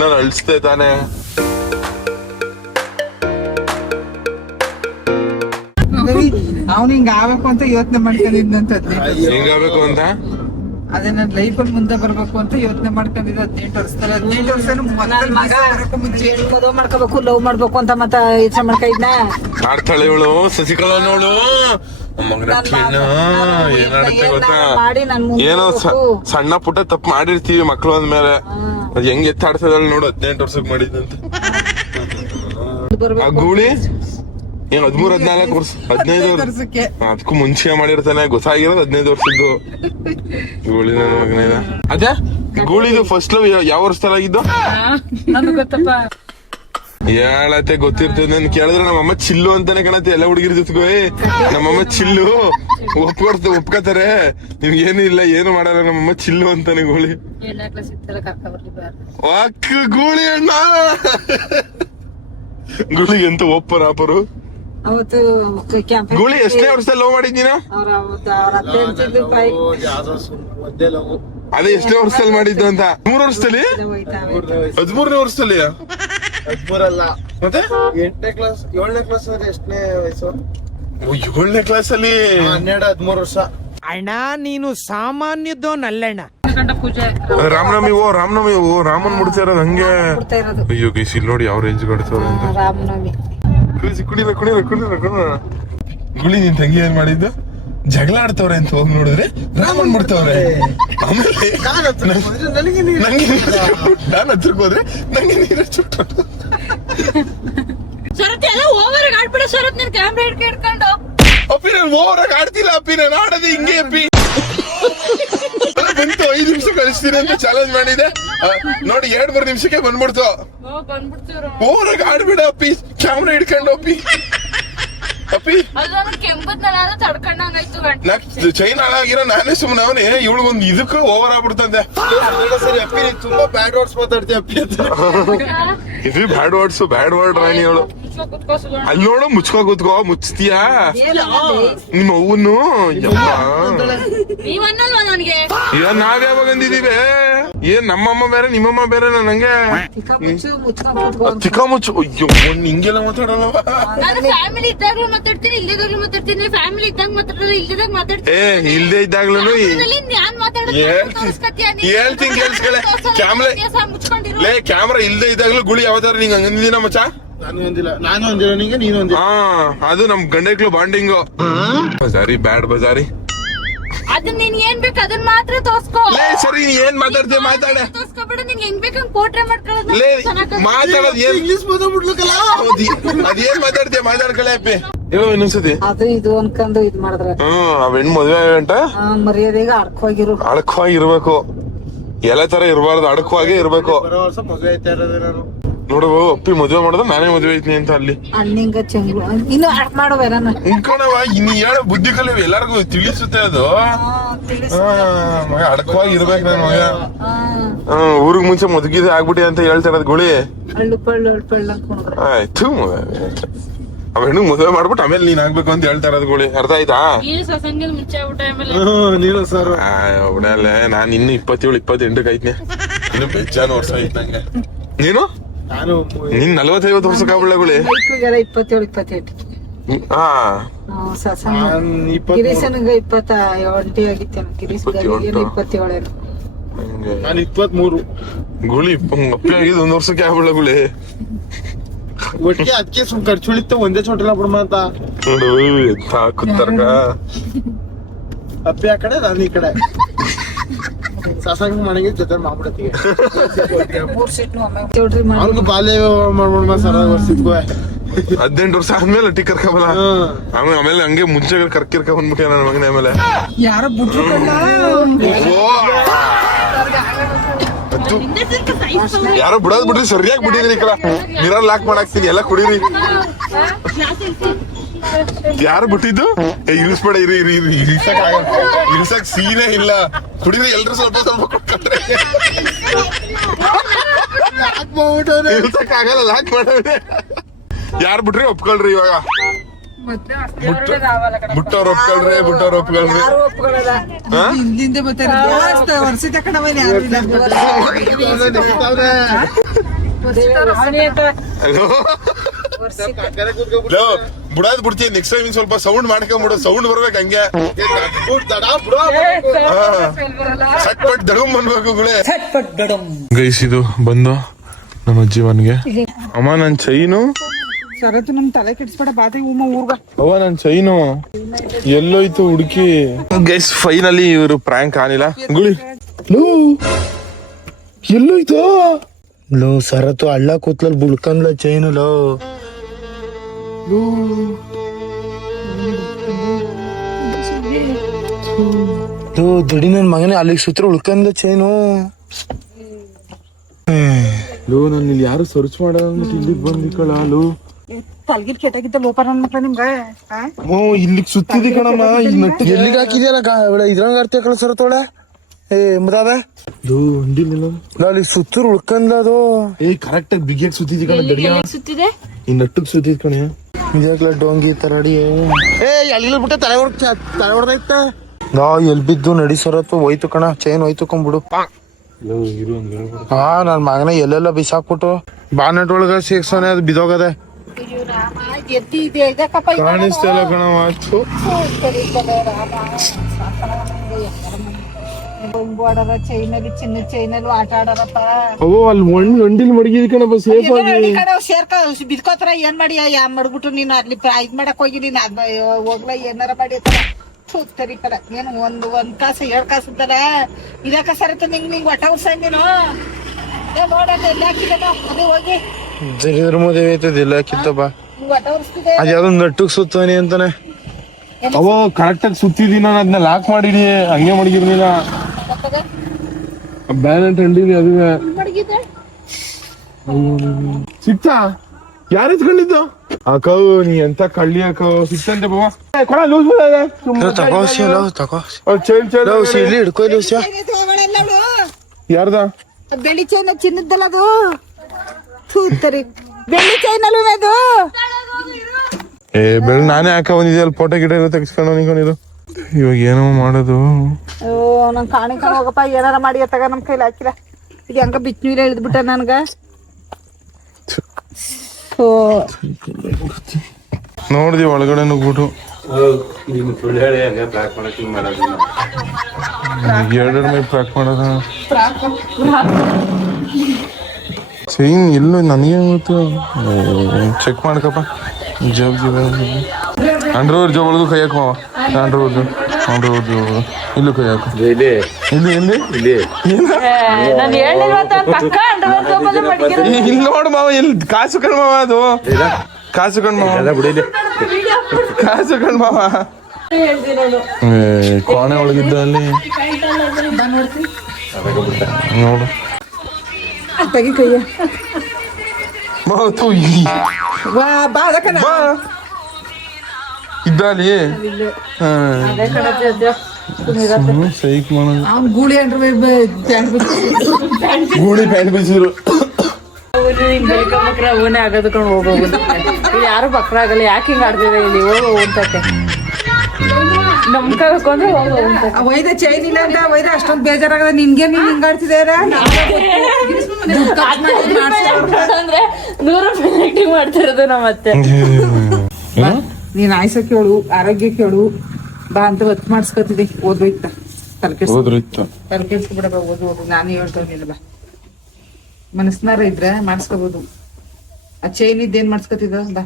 ನಾನು ಅಳ್ಸ್ತೆ ತಾನೆ. ಅವ್ನು ಹಿಂಗ ಆಗ್ಬೇಕು ಅಂತ ಯೋಚನೆ ಮಾಡ್ಕೊಂಡಿದ್ನಂತದ್ದೆ. ಹೆಂಗಾಗ್ಬೇಕು ಅಂತ ಅದೇ ನನ್ ಲೈಫಲ್ಲಿ ಮುಂದೆ ಬರ್ಬೇಕು ಅಂತ ಯೋಚನೆ ಮಾಡ್ಕೊಂಡಿದ್ದ. 18 ವರ್ಷದಲ್ಲಿ 18 ವರ್ಷ ಮುಂಚೆ ಮದುವೆ ಮಾಡ್ಕೋಬೇಕು, ಲವ್ ಮಾಡ್ಬೇಕು ಅಂತ ಮತ್ತ ಯೋಚನೆ ಮಾಡ್ಕೊಂಡಿದ್ನ. ಆಡ್ತಾಳೆ ಇವಳು ಶಶಿಕಲಾನವಳು. ಏನಾಡುತ್ತೆ ಗೊತ್ತಾ? ಏನೋ ಸಣ್ಣ ಪುಟ್ಟ ತಪ್ಪು ಮಾಡಿರ್ತೀವಿ ಮಕ್ಳು ಅಂದ್ಮೇಲೆ. ಅದ್ ಹೆಂಗ್ ಎತ್ತಾಡ್ತದಳ ನೋಡು. 18 ವರ್ಷಕ್ಕೆ ಮಾಡಿದ್ದಂತ ಆ ಗೂಳಿ ಏನ್ 13-14 ವರ್ಷ 15 ವರ್ಷಕ್ಕೆ ಅದಕ್ಕೂ ಮುಂಚೆ ಮಾಡಿರ್ತಾನೆ. ಗೊತ್ತಾಗಿರೋದು 15 ವರ್ಷದ್ದು ಗೂಳಿ ನನ್ನ ಮಗನೇನ. ಅದೇ ಗೂಳಿದು ಫಸ್ಟ್ ಲವ್ ಯಾವ ವರ್ಷದಲ್ಲಿ ಆಗಿದ್ದು? ನನ್ಗೆ ಗೊತ್ತಪ್ಪ. ಹೇಳತ್ತೆ ಗೊತ್ತಿರ್ತದೆ. ನನ್ ಕೇಳಿದ್ರೆ ನಮ್ಮಮ್ಮ ಚಿಲ್ಲು ಅಂತಾನೆ ಕಾಣತ್ತೆ ಎಲ್ಲ ಹುಡುಗಿರ್ ಜೊತೆಗೂ. ನಮ್ಮಮ್ಮ ಚಿಲ್ಲು ಒಪ್ಕೋತಾರೆ. ನಿಮ್ಗೇನು ಇಲ್ಲ, ಏನು ಮಾಡಲ್ಲ, ನಮ್ಮಮ್ಮ ಚಿಲ್ಲು ಅಂತಾನೆ ಗೂಳಿ. ಗೂಳಿ ಅಣ್ಣ ಗೂಳಿಗೆ ಎಂತ ಒಪ್ಪರ ಆಪರು. ಅವತ್ತು ಗೂಳಿ ಎಷ್ಟನೇ ವರ್ಷದಲ್ಲಿ ಲವ್ ಮಾಡಿದ್ದೀನ? ಅದೇ ಎಷ್ಟನೇ ವರ್ಷದಲ್ಲಿ ಮಾಡಿದ್ದು ಅಂತ? 3 ವರ್ಷದಲ್ಲಿ? 13ನೇ ವರ್ಷದಲ್ಲಿ? 13 ಮತ್ತೆ 8ನೇ ಕ್ಲಾಸ್ 7ನೇ ಕ್ಲಾಸ್ ಅಂದ್ರೆ ಎಷ್ಟನೇ ವಯಸ್ಸು? 7ನೇ ಕ್ಲಾಸ್ ಅಲ್ಲಿ 12-13 ವರ್ಷ. ಅಣ್ಣ ನೀನು ಸಾಮಾನ್ಯದೋನಲ್ಲಣ್ಣ. ರಾಮನವಮಿ ರಾಮನ್ ಮುಡ್ತಾ ಇರೋದು ಹಂಗೆ. ಅಯ್ಯೋ ಗೈಸ್ ಇಲ್ಲಿ ನೋಡಿ ಯಾವ ರೇಂಜ್ ಕೊಡ್ತಾವ್ರೆ ಅಂತ. ರಾಮನವಮಿ ಗುಳಿ ನಿನ್ ತಂಗಿ ಏನ್ ಮಾಡಿದ್ದು? ಜಗಳ ಆಡ್ತವ್ರೆ ಅಂತ ಹೋಗಿ ನೋಡಿದ್ರೆ ರಾಮನ್ ಮುಡ್ತವ್ರೆ. ಆಮೇಲೆ ನಾನು ಹತ್ರಕ್ ಹೋದ್ರೆ ನಂಗೆ ನೀರ ಚುಟ್ಟು. ಶರತ್ ಎಲ್ಲ ಓವರ್ ಆಡ್ಬಿಡ ಶರತ್. ನಿನ್ ಕ್ಯಾಮ್ರಾ ಹಿಡ್ಕೊಂಡು ಅಪ್ಪಿ ನಾನು ಓವರ್ ಆಗಿ ಆಡ್ತಿಲ್ಲ ಅಪ್ಪಿ. ನಾನು ಆಡೋದು ಹಿಂಗೆ ಅಪ್ಪಿ. ಬಂತು 5 ನಿಮಿಷ ಕಳಿಸ್ತೀನಿ ಅಂತ ಚಾಲೆಂಜ್ ಮಾಡಿದೆ. ನೋಡಿ 2-3 ನಿಮಿಷಕ್ಕೆ ಬಂದ್ಬಿಡ್ತು. ಓವರ್ ಆಗಿ ಆಡ್ಬಿಡ ಅಪ್ಪಿ. ಕ್ಯಾಮ್ರಾ ಹಿಡ್ಕೊಂಡು ಅಪ್ಪಿ. ಅಪ್ಪಿ ಚೈನ್ ಹಾಳಾಗಿರೋ ನಾನೇ ಸುಮ್ಮನೆ ಅವನೇ. ಇವಳಿಗೊಂದು ಇದಕ್ಕೂ ಓವರ್ ಆಗ್ಬಿಡ್ತಂದೆ. ಸರಿ ಅಪ್ಪಿ ತುಂಬಾ ಬ್ಯಾಡ್ ವರ್ಡ್ಸ್ ಮಾತಾಡ್ತೀಯ ಅಪ್ಪಿ ಅಂತ. ಇದು ಬ್ಯಾಡ್ ವರ್ಡ್ಸ್, ಬ್ಯಾಡ್ ವರ್ಡ್ ರಾಣಿ ಅವಳು. ಮುಚ್ಕೋ ಕುತ್ಕೋ ಸುಗಣ. ಅಲ್ಲಿ ನೋಡು ಮುಚ್ಕೋ ಮುಚ್ತೀಯಾ ನಿಮ್ಮ ಅವ್ವನ್ನು ನೀವ್ ಅನ್ನಲ್ವಾ ನನ್ಗೆ? ಏನ್ ನಾವ್ ಯಾವಾಗ ಅಂದಿದೀವಿ? ಏನ್ ನಮ್ಮಮ್ಮ ಬೇರೆ ನಿಮ್ಮಮ್ಮ ಬೇರೆ ನಂಗೆ ಚಿಕ್ಕ ಮುಚ್ಚು. ಅಯ್ಯೋ ಹಿಂಗೆಲ್ಲ ಮಾತಾಡಲ್ಲವ. ನಾನು ಫ್ಯಾಮಿಲಿ ಇದ್ದಾಗ್ಲೂ ಮಾತಾಡ್ತೀನಿ, ಇಲ್ಲದಾಗ್ಲೂ ಮಾತಾಡ್ತೀನಿ. ಫ್ಯಾಮಿಲಿ ಇದ್ದಾಗ ಮಾತಾಡಲ್ಲ, ಇಲ್ಲದಾಗ ಮಾತಾಡ್ತೀನಿ. ಇಲ್ದೇ ಇದ್ದಾಗ್ಲೂ ನಾನ್ ಮಾತಾಡೋದು ಹೇಳ್ತೀನಿ ಕೇಳಿಸ್ಕೊಳ್ಳೆ. ಮುಚ್ಕೊಂಡಿರೋ ಲೇ ಕ್ಯಾಮ್ರಾ ಇಲ್ದೇ ಇದ್ದಾಗ್ಲೂ ಗುಳಿ ಯಾವತ್ತಾರ ನಿಂಗೆ ಹಂಗಂದಿನ ಮಚ್ಚ? ನಾನು ಒಂದಿಲ್ಲ ನಿಂಗೆ, ನೀನು ಒಂದಿಲ್ಲ. ಅದು ನಮ್ ಗಂಡಕ್ಲು ಬಾಂಡಿಂಗು. ಬಜಾರಿ ಬ್ಯಾಡ್ ಬಜಾರಿ. ಅದನ್ನ ನೀನ್ ಏನ್ ಬೇಕು ಅದನ್ನ ಮಾತ್ರ ತೋರ್ಸ್ಕೋ. ಲೇ ಸರಿ ನೀ ಏನ್ ಮಾತಾಡ್ತೀಯ ಮಾತಾಡೆ. ತೋರ್ಸ್ಕೊಬೇಡ, ನಿನ್ ಹೆಂಗ್ ಬೇಕಂಗ್ ಪೋಟ್ರೆ ಮಾಡ್ಕೊಳ್ಳೋದು. ಲೇ ಮಾತಾಡೋದ್ ಏನ್ ಇಂಗ್ಲಿಷ್ ಬಿಡ್ಲಕ್ಕಲ್ಲ. ಅದೇನ್ ಮಾತಾಡ್ತೀಯ ಮಾತಾಡ್ಕಳೆ ಅಪ್ಪಿ. ಹೇಳೋ ಇನ್ನೊಂದ್ಸತಿ. ಅದು ಇದು ಅನ್ಕೊಂಡು ಇದ್ ಮಾಡಿದ್ರೆ ಆ ಹೆಣ್ಣು ಮದ್ವೆ ಆಗಂಟ ಮರ್ಯಾದೆಗೆ ಅಡ್ಕೋಗಿರು. ಅಡಕವಾಗಿರ್ಬೇಕು. ಎಲ್ಲ ತರ ಇರಬಾರ್ದು, ಅಡಕವಾಗೇ ಇರ್ಬೇಕು. ಬರೋ ವರ್ಷ ಮದುವೆ ಐತೆ ಇರೋದು ನಾನು. ನೋಡು ಅಪ್ಪಿ ಮದ್ವೆ ಮಾಡೋದು ನಾನೇ ಮದ್ವೆ ಐತೀನಿ ಅಂತ ಅಲ್ಲಿ ಅಣ್ಣಿಂಗ ಚೆಂಗ್ಳು ಇನ್ನು ಅಡ್ ಮಾಡುವೆ ನಾನು ಇಂಕಣವ ಇನ್ನು ಹೇಳ ಬುದ್ಧಿ ಕಲಿವು ಎಲ್ಲಾರ್ಗು ತಿಳಿಸುತ್ತೆ ಅದು. ಮಗ ಅಡಕವಾಗಿ ಇರ್ಬೇಕು ನನ್ ಮಗ. ಊರಿಗ್ ಮುಂಚೆ ಮದ್ಗಿದೆ ಆಗ್ಬಿಟ್ಟಿ ಅಂತ ಹೇಳ್ತಾರದ್ ಗುಳಿ. ಹಳ್ಳು ಪಳ್ಳು ಅನ್ಕೊಂಡ್ರೆ ಆಯ್ತು ಮಗ ಅವ ಹೆಣ್ಣು ಮದ್ವೆ ಮಾಡ್ಬಿಟ್ಟು ಆಮೇಲೆ ನೀನ್ ಆಗ್ಬೇಕು ಅಂತ ಹೇಳ್ತಾರದ್ ಗುಳಿ. ಅರ್ಥ ಆಯ್ತಾ? ನೀನು ಸಸಂಗಿಲ್ ಮುಂಚೆ ಆಗ್ಬಿಟ್ಟೆ ಆಮೇಲೆ. ನೀನು ಸರ್ ಅವನಲ್ಲೇ ನಾನ್ ಇನ್ನು 27-28 ಐತ್ನೆ. ಇನ್ನು ಬೆಜ್ಜಾನ್ ವರ್ಷ ಐತ್ ನಂಗೆ. ನೀನು ನಾನು ನೀನ್ 45 ವರ್ಷಕ್ಕೆ ಆಗ್ಬಿಡ್ಲ ಗುಳಿ. 27-28 ಹಾ ಸಸಂಗ ಗಿರೀಶನ್ಗ 28 ಆಗಿತ್ತೇನು. ಗಿರೀಶ್ 27 ನಾನು 23 ಗುಳಿ ಅಪ್ಪಿ ಆಗಿದ್ 1 ವರ್ಷಕ್ಕೆ ಆಗ್ಬಿಡ್ಲ ಗುಳಿ. ಒಟ್ಟಿಗೆ ಅದಕ್ಕೆ ಸುಮ್ ಖರ್ಚು ಉಳಿತ ಒಂದೇ ಚೋಟಲ್ಲ ಬಿಡಮ ಅಂತ. ನೋಡು ಎಂತ ಕುತ್ತರ್ಗ. ಅಪ್ಪಿ ಆ ಕಡೆ ನಾನು ಈ ಕಡೆ ಸಸಂಗ ಮನೆಗೆ ಜೊತೆ ಮಾಡ್ಬಿಡತ್ತೀವಿ. ಅವ್ನಿಗೂ ಬಾಲ್ಯ ಮಾಡ್ಬಿಡ್ಮ ಸರ್ ವರ್ಷಕ್ಕೂ 18 ವರ್ಷ ಆದ್ಮೇಲೆ ಅಟ್ಟಿ ಕರ್ಕಬಲ್ಲ. ಆಮೇಲೆ ಹಂಗೆ ಮುಂಚೆ ಕರ್ಕಿರ್ಕ ಬಂದ್ಬಿಟ್ಟೆ ನನ್ನ ಮಗನೇ. ಆಮೇಲೆ ಯಾರೋ ಬಿಟ್ರು ಯಾರೋ ಬಿಡೋದ್ ಬಿಡ್ರಿ ಸರಿಯಾಗಿ ಬಿಟ್ಟಿದ್ರಿ ಕಲ. ಮಿರರ್ ಲಾಕ್ ಮಾಡಾಕ್ತೀನಿ ಎಲ್ಲ ಕುಡೀರಿ. ಯಾರು ಬಿಟ್ಟಿದ್ದು? ಇಳಿಸ್ಬೇಡ ಇರಿ ಇರಿ ಇರಿ ಇಳ್ಸಕ್ ಸೀನೇ ಇಲ್ಲ. ಕುಡೀರಿ ಎಲ್ರು ಸ್ವಲ್ಪ ಸ್ವಲ್ಪ ಕೊಟ್ಕೊಂಡ್ರೆ ಇಳ್ಸಕ್ ಆಗಲ್ಲ. ಲಾಕ್ ಮಾಡೋದೇ ಯಾರು ಬಿಟ್ರಿ ಒಪ್ಕೊಳ್ರಿ ಇವಾಗ. ಬಿಟ್ಟವ್ರ ಒಪ್ಕೊಳ್ರಿ ಹಿಂದಿಂದ ಬರ್ತಾರೆ ವರ್ಷದ ಕಡೆ ಯಾರು ಇಲ್ಲ. ಬಿಡೋದ್ ಬಿಡ್ತೀವಿ ನೆಕ್ಸ್ಟ್ ಟೈಮ್ ಸ್ವಲ್ಪ ಸೌಂಡ್ ಮಾಡ್ಕೊಂಡ್ಬಿಡು. ಸೌಂಡ್ ಬರ್ಬೇಕು ಹಂಗೆ ಸಟ್ಪಟ್ ದಡಮ್ ಅನ್ಬೇಕು ಗುಳೆ. ಗೈಸಿದು ಬಂದು ನಮ್ಮ ಜೀವನ್ಗೆ. ಅಮ್ಮ ನನ್ ಚೈನು ಸರತ್ತು ನಮ್ ತಲೆ ಕೆಡ್ಸ್ಬೇಡ ಬಾತಿ ಉಮ್ಮ ಊರ್ಗ. ಅವ ನನ್ ಚೈನು ಎಲ್ಲೋಯ್ತು ಹುಡುಕಿ. ಗೈಸ್ ಫೈನಲಿ ಇವರು ಪ್ರ್ಯಾಂಕ್ ಆನಿಲ್ಲ. ಗುಳಿ ಎಲ್ಲೋಯ್ತು? ಲೋ ಸರತ್ತು ಹಳ್ಳ ಕೂತ್ಲಲ್ಲಿ ಬುಳ್ಕಂದ್ಲ ಚೈನು ಲೋ. ದಡಿ ನನ್ ಮಗನೇ ಅಲ್ಲಿಗೆ ಸುತ್ರ ಉಳ್ಕಂದ್ಲ ಚೈನು. ಲೋ ನಾನು ಇಲ್ಲಿ ಯಾರು ಸರ್ಚ್ ಮಾಡೋದು ಅಂದ್ಬಿಟ್ಟು ಇಲ್ಲಿಗೆ ಬಂದಿಕ್ಕಳ. ಲೋ ತಲ್ಗಿಲ್ ಕೆಟ್ಟಾಗಿದ್ದ ಲೋಪ ನನ್ ಮಕ್ಳ ನಿಮ್ಗ ಇಲ್ಲಿಗೆ ಸುತ್ತಿದಿ ಕಣಮ್ಮ. ಎಲ್ಲಿಗೆ ಹಾಕಿದ್ಯಲ್ಲ ಇದ್ರಂಗ ಅರ್ಥ ಕಳ ಸರತ್ತೋಳೆ ಮದಾದ ಅಲ್ಲಿ ಸುತ್ತೂರು ಉಳ್ಕಂದ್ಲ ಅದು. ಕರೆಕ್ಟ್ ಆಗಿ ಬಿಗಿಯಾಗಿ ಸುತ್ತಿದಿ ಕಣ. ಸುತ್ತಿದೆ ಈ ನಟ್ಟಗ್ ಸುತ್ತಿದ್ ಕಣ. ಇದಾಗ್ಲ ಡೋಂಗಿ ತರಡಿ ಎಲ್ಲಿ ಬಿಟ್ಟ ತಲೆ ಹೊಡೆದೈತ. ನಾ ಎಲ್ ಬಿದ್ದು ನಡಿ ಸರತ್ತು ಹೋಯ್ತು ಕಣ. ಚೈನ್ ಹೋಯ್ತು ಕೊಂಬಿಡು. ಹಾ ನನ್ ಮಗನ ಎಲ್ಲೆಲ್ಲ ಬಿಸಾಕ್ಬಿಟ್ಟು ಬಾನೆಟ್ ಒಳಗ ಸೇರ್ಸೋನೆ ಅದು ಬಿದೋಗದೆ. ಕಾಣಿಸ್ತಾ ಇಲ್ಲ ಕಣ ಮಾತು. ಚೈನಲ್ಲಿ ಚಿನ್ನ ಚೈನಲ್ಲೂ ಆಟ ಆಡಾರಪ್ಪ. ಅವೋ ಅಲ್ಲಿ ಒಂಡಿಲ್ ಮಡಗಿದ್ ಕಣಪ್ಪ ಸೇಫ್ ಆಗಿ. ಸೇರ್ಕ ಬಿದ್ಕೋತರ ಏನ್ ಮಾಡಿ ಯಾ ಮಾಡ್ಬಿಟ್ಟು ನೀನ್ ಅಲ್ಲಿ ಇದ್ ಮಾಡಕ್ ಹೋಗಿ ನೀನ್ ಹೋಗ್ಲ ಏನಾರ ಮಾಡಿ ಸೂತ್ತರಿ ಕಲ ಏನು ಒಂದ್ ಕಾಸು 2 ಕಾಸು ಇದ್ದಾರ ಇದಕ್ಕ ಸರತ್ತ ನಿಂಗ್ ಒಟ್ಟ ಉರ್ಸಂಗ್ ನೀನು ನೋಡೋಣ ಎಲ್ಲಿ ಹಾಕಿದ ಅದೇ ಹೋಗಿ ಜಗದ್ರ ಮದುವೆ ಐತದ ಎಲ್ಲ ಹಾಕಿತ್ತಪ್ಪ. ಒಟ್ಟ ಉರ್ಸ್ತಿದೆ ಅದ್ಯಾವ್ದೋ ನಟ್ಟಗ್ ಸುತ್ತಾನೆ ಅಂತಾನೆ. ಅವ ಕರೆಕ್ಟ್ ಆಗಿ ಸುತ್ತಿದಿ. ನಾನು ಅದನ್ನ ಲಾಕ್ ಮಾಡಿಡಿ ಹಂಗೆ ಮಡಗಿರ್ಲಿಲ್ಲ. ಬ್ಯಾನೆಟ್ ಅಂಡಿನಿ ಅದುವೆ ಸಿಕ್ತಾ? ಯಾರು ಎತ್ಕೊಂಡಿದ್ದು? ಅಕ್ಕವು ನೀ ಎಂತ ಕಳ್ಳಿ ಅಕ್ಕವು ಸಿಕ್ತಂತೆ ಬಾವ. ಕೊಡ ಲೂಸ್ ಇಲ್ಲಿ ಹಿಡ್ಕೊ ಯಾರ್ದ? ಬೆಳ್ಳಿ ಚೈನ ಚಿನ್ನದ್ದಲ್ಲ ಅದು. ಸೂತ್ತರಿ ಬೆಳ್ಳಿ ಚೈನಲ್ಲೂ ಅದು ಬೆಳಗ್ಗೆ ನಾನೇ ಹಾಕ ಬಂದಿದ್ದೆ ಅಲ್ಲಿ ಫೋಟೋ ಗಿಡ ತೆಗಿಸ್ಕೊಂಡು ನಿಂಕೊಂಡಿರು. ಇವಾಗ ಏನೋ ಮಾಡೋದು. ಅಯ್ಯೋ ನಂಗೆ ಕಾಣಿಕೊಂಡು ಹೋಗಪ್ಪ, ಏನಾರ ಮಾಡಿ ಅತ್ತಾಗ ನಮ್ಮ ಕೈಲಿ ಹಾಕಿಲ್ಲ. ಈಗ ಹಂಗ ಬಿಚ್ಚ ನೀರು ಎಳ್ದ್ಬಿಟ್ಟ ನನ್ಗ. ನೋಡ್ದಿ ಒಳಗಡೆ ನುಗ್ಬಿಟ್ಟು ಎರಡೆರಡು ಮೈ ಪ್ಯಾಕ್ ಮಾಡೋದ. ಚೈನ್ ಎಲ್ಲೋ ನನಗೆ ಗೊತ್ತು. ಚೆಕ್ ಮಾಡ್ಕಪ್ಪ ಜಾಬ್ ಅಂಡ್ರೂರ್ ಜಾಬ್ ಒಳಗೂ ಕೈ ಹಾಕುವ. ಅಂಡ್ರೂರ್ ಜಾಬ್ ಇಲ್ಲೂ ಕೈ ಹಾಕು. ಇಲ್ಲಿ ನೋಡು ಮಾವ, ಎಲ್ಲಿ ಕಾಸು ಕಣ್ ಮಾವ, ಅದು ಕಾಸು ಕಣ್ ಮಾವ, ಕಾಸು ಕಣ್ ಮಾವ. ಕೋಣೆ ಒಳಗಿದ್ದ ಅಲ್ಲಿ ನೋಡು. ತೆಗಿ ಕೈಯ ಇದ್ದಲ್ಲಿ ಸೈಕ್ ಮಾಡೋದು. ಗೂಳಿ ಅಂಡ್ರೆ ಗೂಳಿ ಪ್ಯಾಂಟ್ ಬೀಸಿದ್ರು. ಅವನೇ ಆಗದ್ಕೊಂಡು ಹೋಗೋದು. ಇಲ್ಲಿ ಯಾರು ಬಕ್ರ ಆಗಲ್ಲ. ಯಾಕೆ ಹಿಂಗ ಆಡ್ತಿದೆ ಇಲ್ಲಿ? ಹೋಗೋ ಉಂಟಕ್ಕೆ ನಮ್ಕಬೇಕು ಅಂದ್ರೆ ಹೋಗೋ ಉಂಟ. ಒಯ್ದ ಚೈನ್ ಇಲ್ಲ ಅಂತ ಒಯ್ದ ಅಷ್ಟೊಂದು ಬೇಜಾರಾಗದ ನಿನ್ಗೆ. ನೀನ್ ಹಿಂಗಾಡ್ತಿದಾರ ಅಂದ್ರೆ 100 ರೂಪಾಯಿ ಆಕ್ಟಿಂಗ್ ಮಾಡ್ತಿರೋದು ನಮ್ಮ ಅತ್ತೆ. ನೀನ್ ಆಯ್ಸ ಕೇಳು, ಆರೋಗ್ಯ ಕೇಳು ಬಾ ಅಂತ ಒತ್ತು ಮಾಡಿಸ್ಕೊತಿದ್ದೆ. ಓದೋಯ್ತ ತಲೆ ಕೆಡ್ಸ್ಕೊಬಿಡಬ. ಓದು ನಾನು ಹೇಳ್ತೇನಿಲ್ಲ ಬಾ. ಮನಸ್ನಾರ ಇದ್ರೆ ಮಾಡಿಸ್ಕೋಬಹುದು. ಆ ಚೈನ್ ಇದ್ದೇನ್ ಮಾಡಿಸ್ಕೊತಿದ್ದ ಬಾ.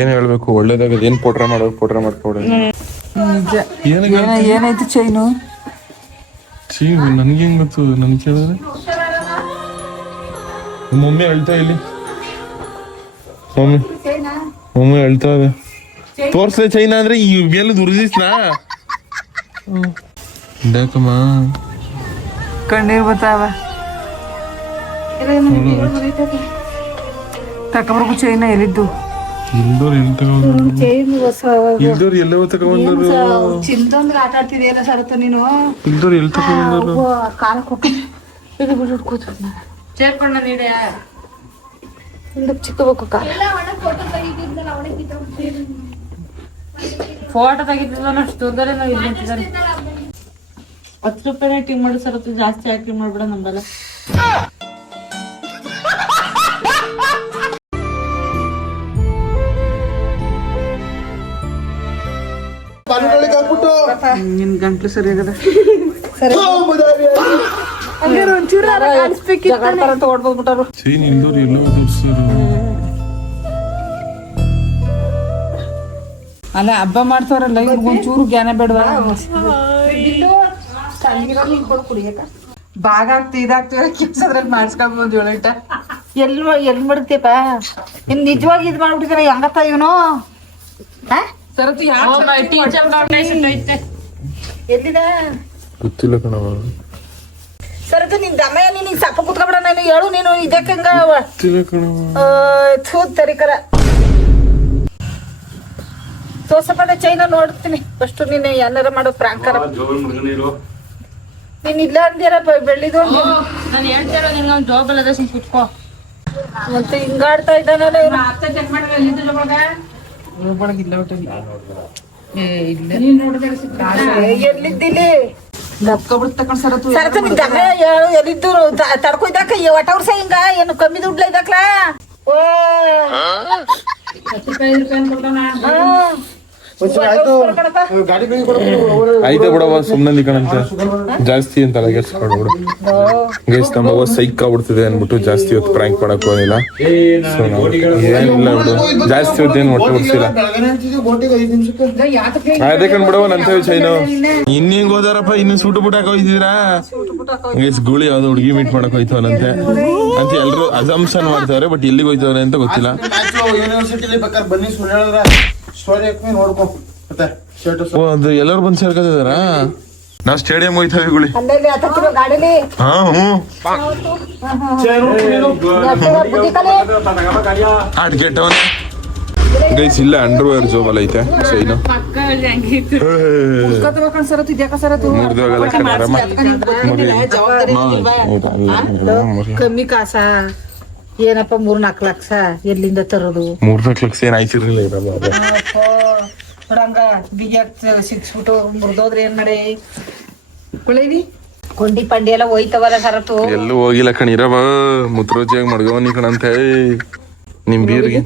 ಏನ್ ಹೇಳ್ಬೇಕು, ಒಳ್ಳೇದಾಗ ಏನ್ ಪೋಟ್ರ ಮಾಡೋದು, ಪೋಟ್ರ ಮಾಡ್ಕೊಡ. ಏನಾಯ್ತು ಚೈನು? ನನ್ಗೆ ಹೆಂಗ್ ಗೊತ್ತು? ನನ್ ಕೇಳಿದ್ರೆ ಮಮ್ಮಿ ಅಳ್ತಾ ಇಲ್ಲಿ. ಮಮ್ಮಿ ಅಳ್ತಾ ಇದೆ. ತೋರ್ಸ್ಲೆ ಚೈನಾ ಅಂದ್ರೆ ಈ ಮೇಲೆ ದುರ್ದಿಸ್ನಾ ಡಾಕಮ್ಮ ಕಣ್ಣೀರ್ ಬರ್ತಾವ. ತಕೊಂಬರ್ಬು ಚೈನ ಎಲ್ಲಿದ್ದು? ಇಲ್ದೋರ್ ಎಲ್ಲಿ ತಗೊಂಡ್ರು? ಇಲ್ದೋರ್ ಎಲ್ಲ ತಗೊಂಡ್ರು? ಚಿಂತಂದ್ರೆ ಆಟ ಆಡ್ತಿದೆಯಲ್ಲ ಸರತ ನೀನು. ಇಲ್ದೋರ್ ಎಲ್ಲಿ ತಗೊಂಡ್ರು? ಸೇರ್ಕೊಂಡ ನೀಡ ಚಿಕ್ಕಬೇಕು ಫೋಟೋ ತೆಗಿತಿದ್ವ ಅಷ್ಟು ದೂರದಲ್ಲೇ ನಾವು ಇಲ್ಲಿ ನಿಂತಿದ್ದಾರೆ. 10 ರೂಪಾಯಿನ ಆಕ್ಟಿಂಗ್ ಮಾಡೋ ಸರತ್ತು, ಜಾಸ್ತಿ ಆಕ್ಟಿಂಗ್ ಮಾಡ್ಬೇಡ ನಂಬಲ್ಲ. ನಿನ್ ಗಂಟ್ಲು ಸರಿ ಆಗದ. ತಗೊಂಡ್ಬಿಟ್ಟಾರು. ಚೈನ್ ಇಲ್ದೋರ್ ಎಲ್ಲ ತೋರ್ಸಾರು. ಅಲ್ಲ ಹಬ್ಬ ಮಾಡ್ತಾರಲ್ಲ, ಇವ್ರಿಗೆ ಒಂಚೂರು ಜ್ಞಾನ ಬೇಡವಾ? ಬಾಗ ಆಗ್ತಿ ಇದಾಗ್ತಿವ ಕೆಲ್ಸದ್ರಲ್ಲಿ ಮಾಡಿಸ್ಕೊಂಡ್ಬಂದು 7 ಗಂಟೆ. ಎಲ್ಲಿ ಮಾಡ್ತೀಯಪ್ಪ? ಇನ್ ನಿಜವಾಗಿ ಇದ್ ಮಾಡ್ಬಿಟ್ಟಿದಾರೆ ಹೆಂಗತ್ತ ಇವನು? ಸರತಿ ಎಲ್ಲಿದೆ ಗೊತ್ತಿಲ್ಲ ಕಣವ. ಸರತು ನಿನ್ ದಮಯ ನೀನ್ ಸಪ್ಪ ಕುತ್ಕೊಬಿಡ. ನಾನು ಹೇಳು ನೀನು ಇದಕ್ಕೆ ಹಂಗ ಗೊತ್ತಿಲ್ಲ ಕಣವ. ಥೂತ್ ತರಿಕರ ತೋರ್ಸಪ್ಪದ ಚೈನ ನೋಡ್ತೀನಿ ಫಸ್ಟ್. ನೀನು ಏನಾರ ಮಾಡೋ ಪ್ರಾಂಕಾರ. ನೀನ್ ಇಲ್ಲ ಅಂದಿರ ಬೆಳ್ಳಿದು. ನಾನು ಹೇಳ್ತಿರೋ ನಿನ್ಗೆ ಒಂದು ಜಾಬ್ ಅಲ್ಲದ ಸುಮ್ ಕುತ್ಕೋ. ಮತ್ತೆ ಹಿಂಗಾಡ್ತಾ ಇದ್ದಾನಲ್ಲ ಇವ್ನು. ಎಲ್ಲಿದ್ದಿಲ್ಲಿ ತಕೊಂಡ್ ಸರತು ಸರತು ನಿನ್ ದಮಯ ಹೇಳು ಎಲ್ಲಿದ್ದು ತಡ್ಕೊ ಇದಾಕ ಒಟ್ಟ ವರ್ಷ ಹಿಂಗ ಏನು ಕಮ್ಮಿ ದುಡ್ಲ ಇದಾಕ್ಲಾ? ಓ 10 ರೂಪಾಯಿ ಕೊಡ್ತಾನ. ಆಯ್ತಾ ಬಿಡವ, ಸುಮ್ನೆ ನಿಕಣಂತ ಜಾಸ್ತಿ ಅಂತ ಗೆಸ್ಕೊಡ್ಬಿಡು. ಗೈಸ್ ನಮ್ಮ ಅವ್ವ ಸೈಕ್ ಆಗ್ಬಿಡ್ತಿದೆ ಅನ್ಬಿಟ್ಟು ಜಾಸ್ತಿ ಹೊತ್ತು ಪ್ರಾಂಕ್ ಮಾಡಕ್ ಹೋಗಿಲ್ಲ. ಸೊ ನಾವು ಏನಿಲ್ಲ ಬಿಡು, ಜಾಸ್ತಿ ಹೊತ್ತು ಏನು ಒಟ್ಟು ಬಿಡ್ಸಿಲ್ಲ. ಅದೇ ಕಂಡ್ಬಿಡವ ನಂತೇವಿ ಚೈನು. ಇನ್ನೇಂಗ್ ಹೋದಾರಪ್ಪ, ಇನ್ನು ಸೂಟು ಬುಟಾಕ್ ಹೋಯ್ತಿದ್ರಾ? ಗೈಸ್ ಗುಳಿ ಯಾವ್ದು ಹುಡುಗಿ ಮೀಟ್ ಮಾಡಕ್ ಹೋಯ್ತವನಂತೆ ಅಂತ ಎಲ್ರು ಅಸಂಪ್ಷನ್ ಮಾಡ್ತಾವ್ರೆ. ಬಟ್ ಎಲ್ಲಿಗೆ ಹೋಯ್ತವ್ರೆ ಅಂತ ಗೊತ್ತಿಲ್ಲ. ಯೂನಿವರ್ಸಿಟಿಲಿ ಬೇಕಾದ್ರೆ ಬನ್ನಿ ಸುಳ್ಳು ಹೇಳಿದ್ರ ಸ್ಟೋರಿ ನೋಡ್ಕೊ. ಓ ಅದು ಎಲ್ಲರೂ ಬಂದು ಸೇರ್ಕೋತಿದಾರ. ನಾವ್ ಸ್ಟೇಡಿಯಂ ಹೋಯ್ತಾವಿ ಗುಳಿ. ಅಲ್ಲಲ್ಲಿ ಹತ್ತಿರ ಗಾಡಿಲಿ ಹಾ ಆಟ್ ಗೆಟ್ಟವನ. ಗೈಸ್ ಇಲ್ಲ ಅಂಡರ್ವೇರ್ ಜೋಬಲ್ ಐತೆ ಚೈನು. ಸರತು ಇದ್ಯಾಕ ಸರತು ಕಮ್ಮಿ ಕಾಸ ಏನಪ್ಪ 3-4 ಲಕ್ಷ ಎಲ್ಲಿಂದ ತರೋದು? 3-4 ಲಕ್ಷ ಏನ್ ಆಯ್ತಿರ್ಲಿಲ್ಲ ಇರಲ್ಲ ಅದು. ನೋಡಂಗ ಬಿಗಿ ಸಿಕ್ಸ್ಬಿಟ್ಟು ಮುರಿದೋದ್ರೆ ಏನ್ ಮಾಡಿ ಕುಳೀನಿ ಕೊಂಡಿ ಪಂಡಿ ಎಲ್ಲ ಹೋಯ್ತವಲ್ಲ ಸರತು. ಎಲ್ಲೂ ಹೋಗಿಲ್ಲ ಕಣ್ ಇರವ ಮುತ್ರೋಜಿಯಾಗಿ ಮಡ್ಗವನಿ ಕಣಂತ ನಿಮ್ ಬೀರ್ಗೆ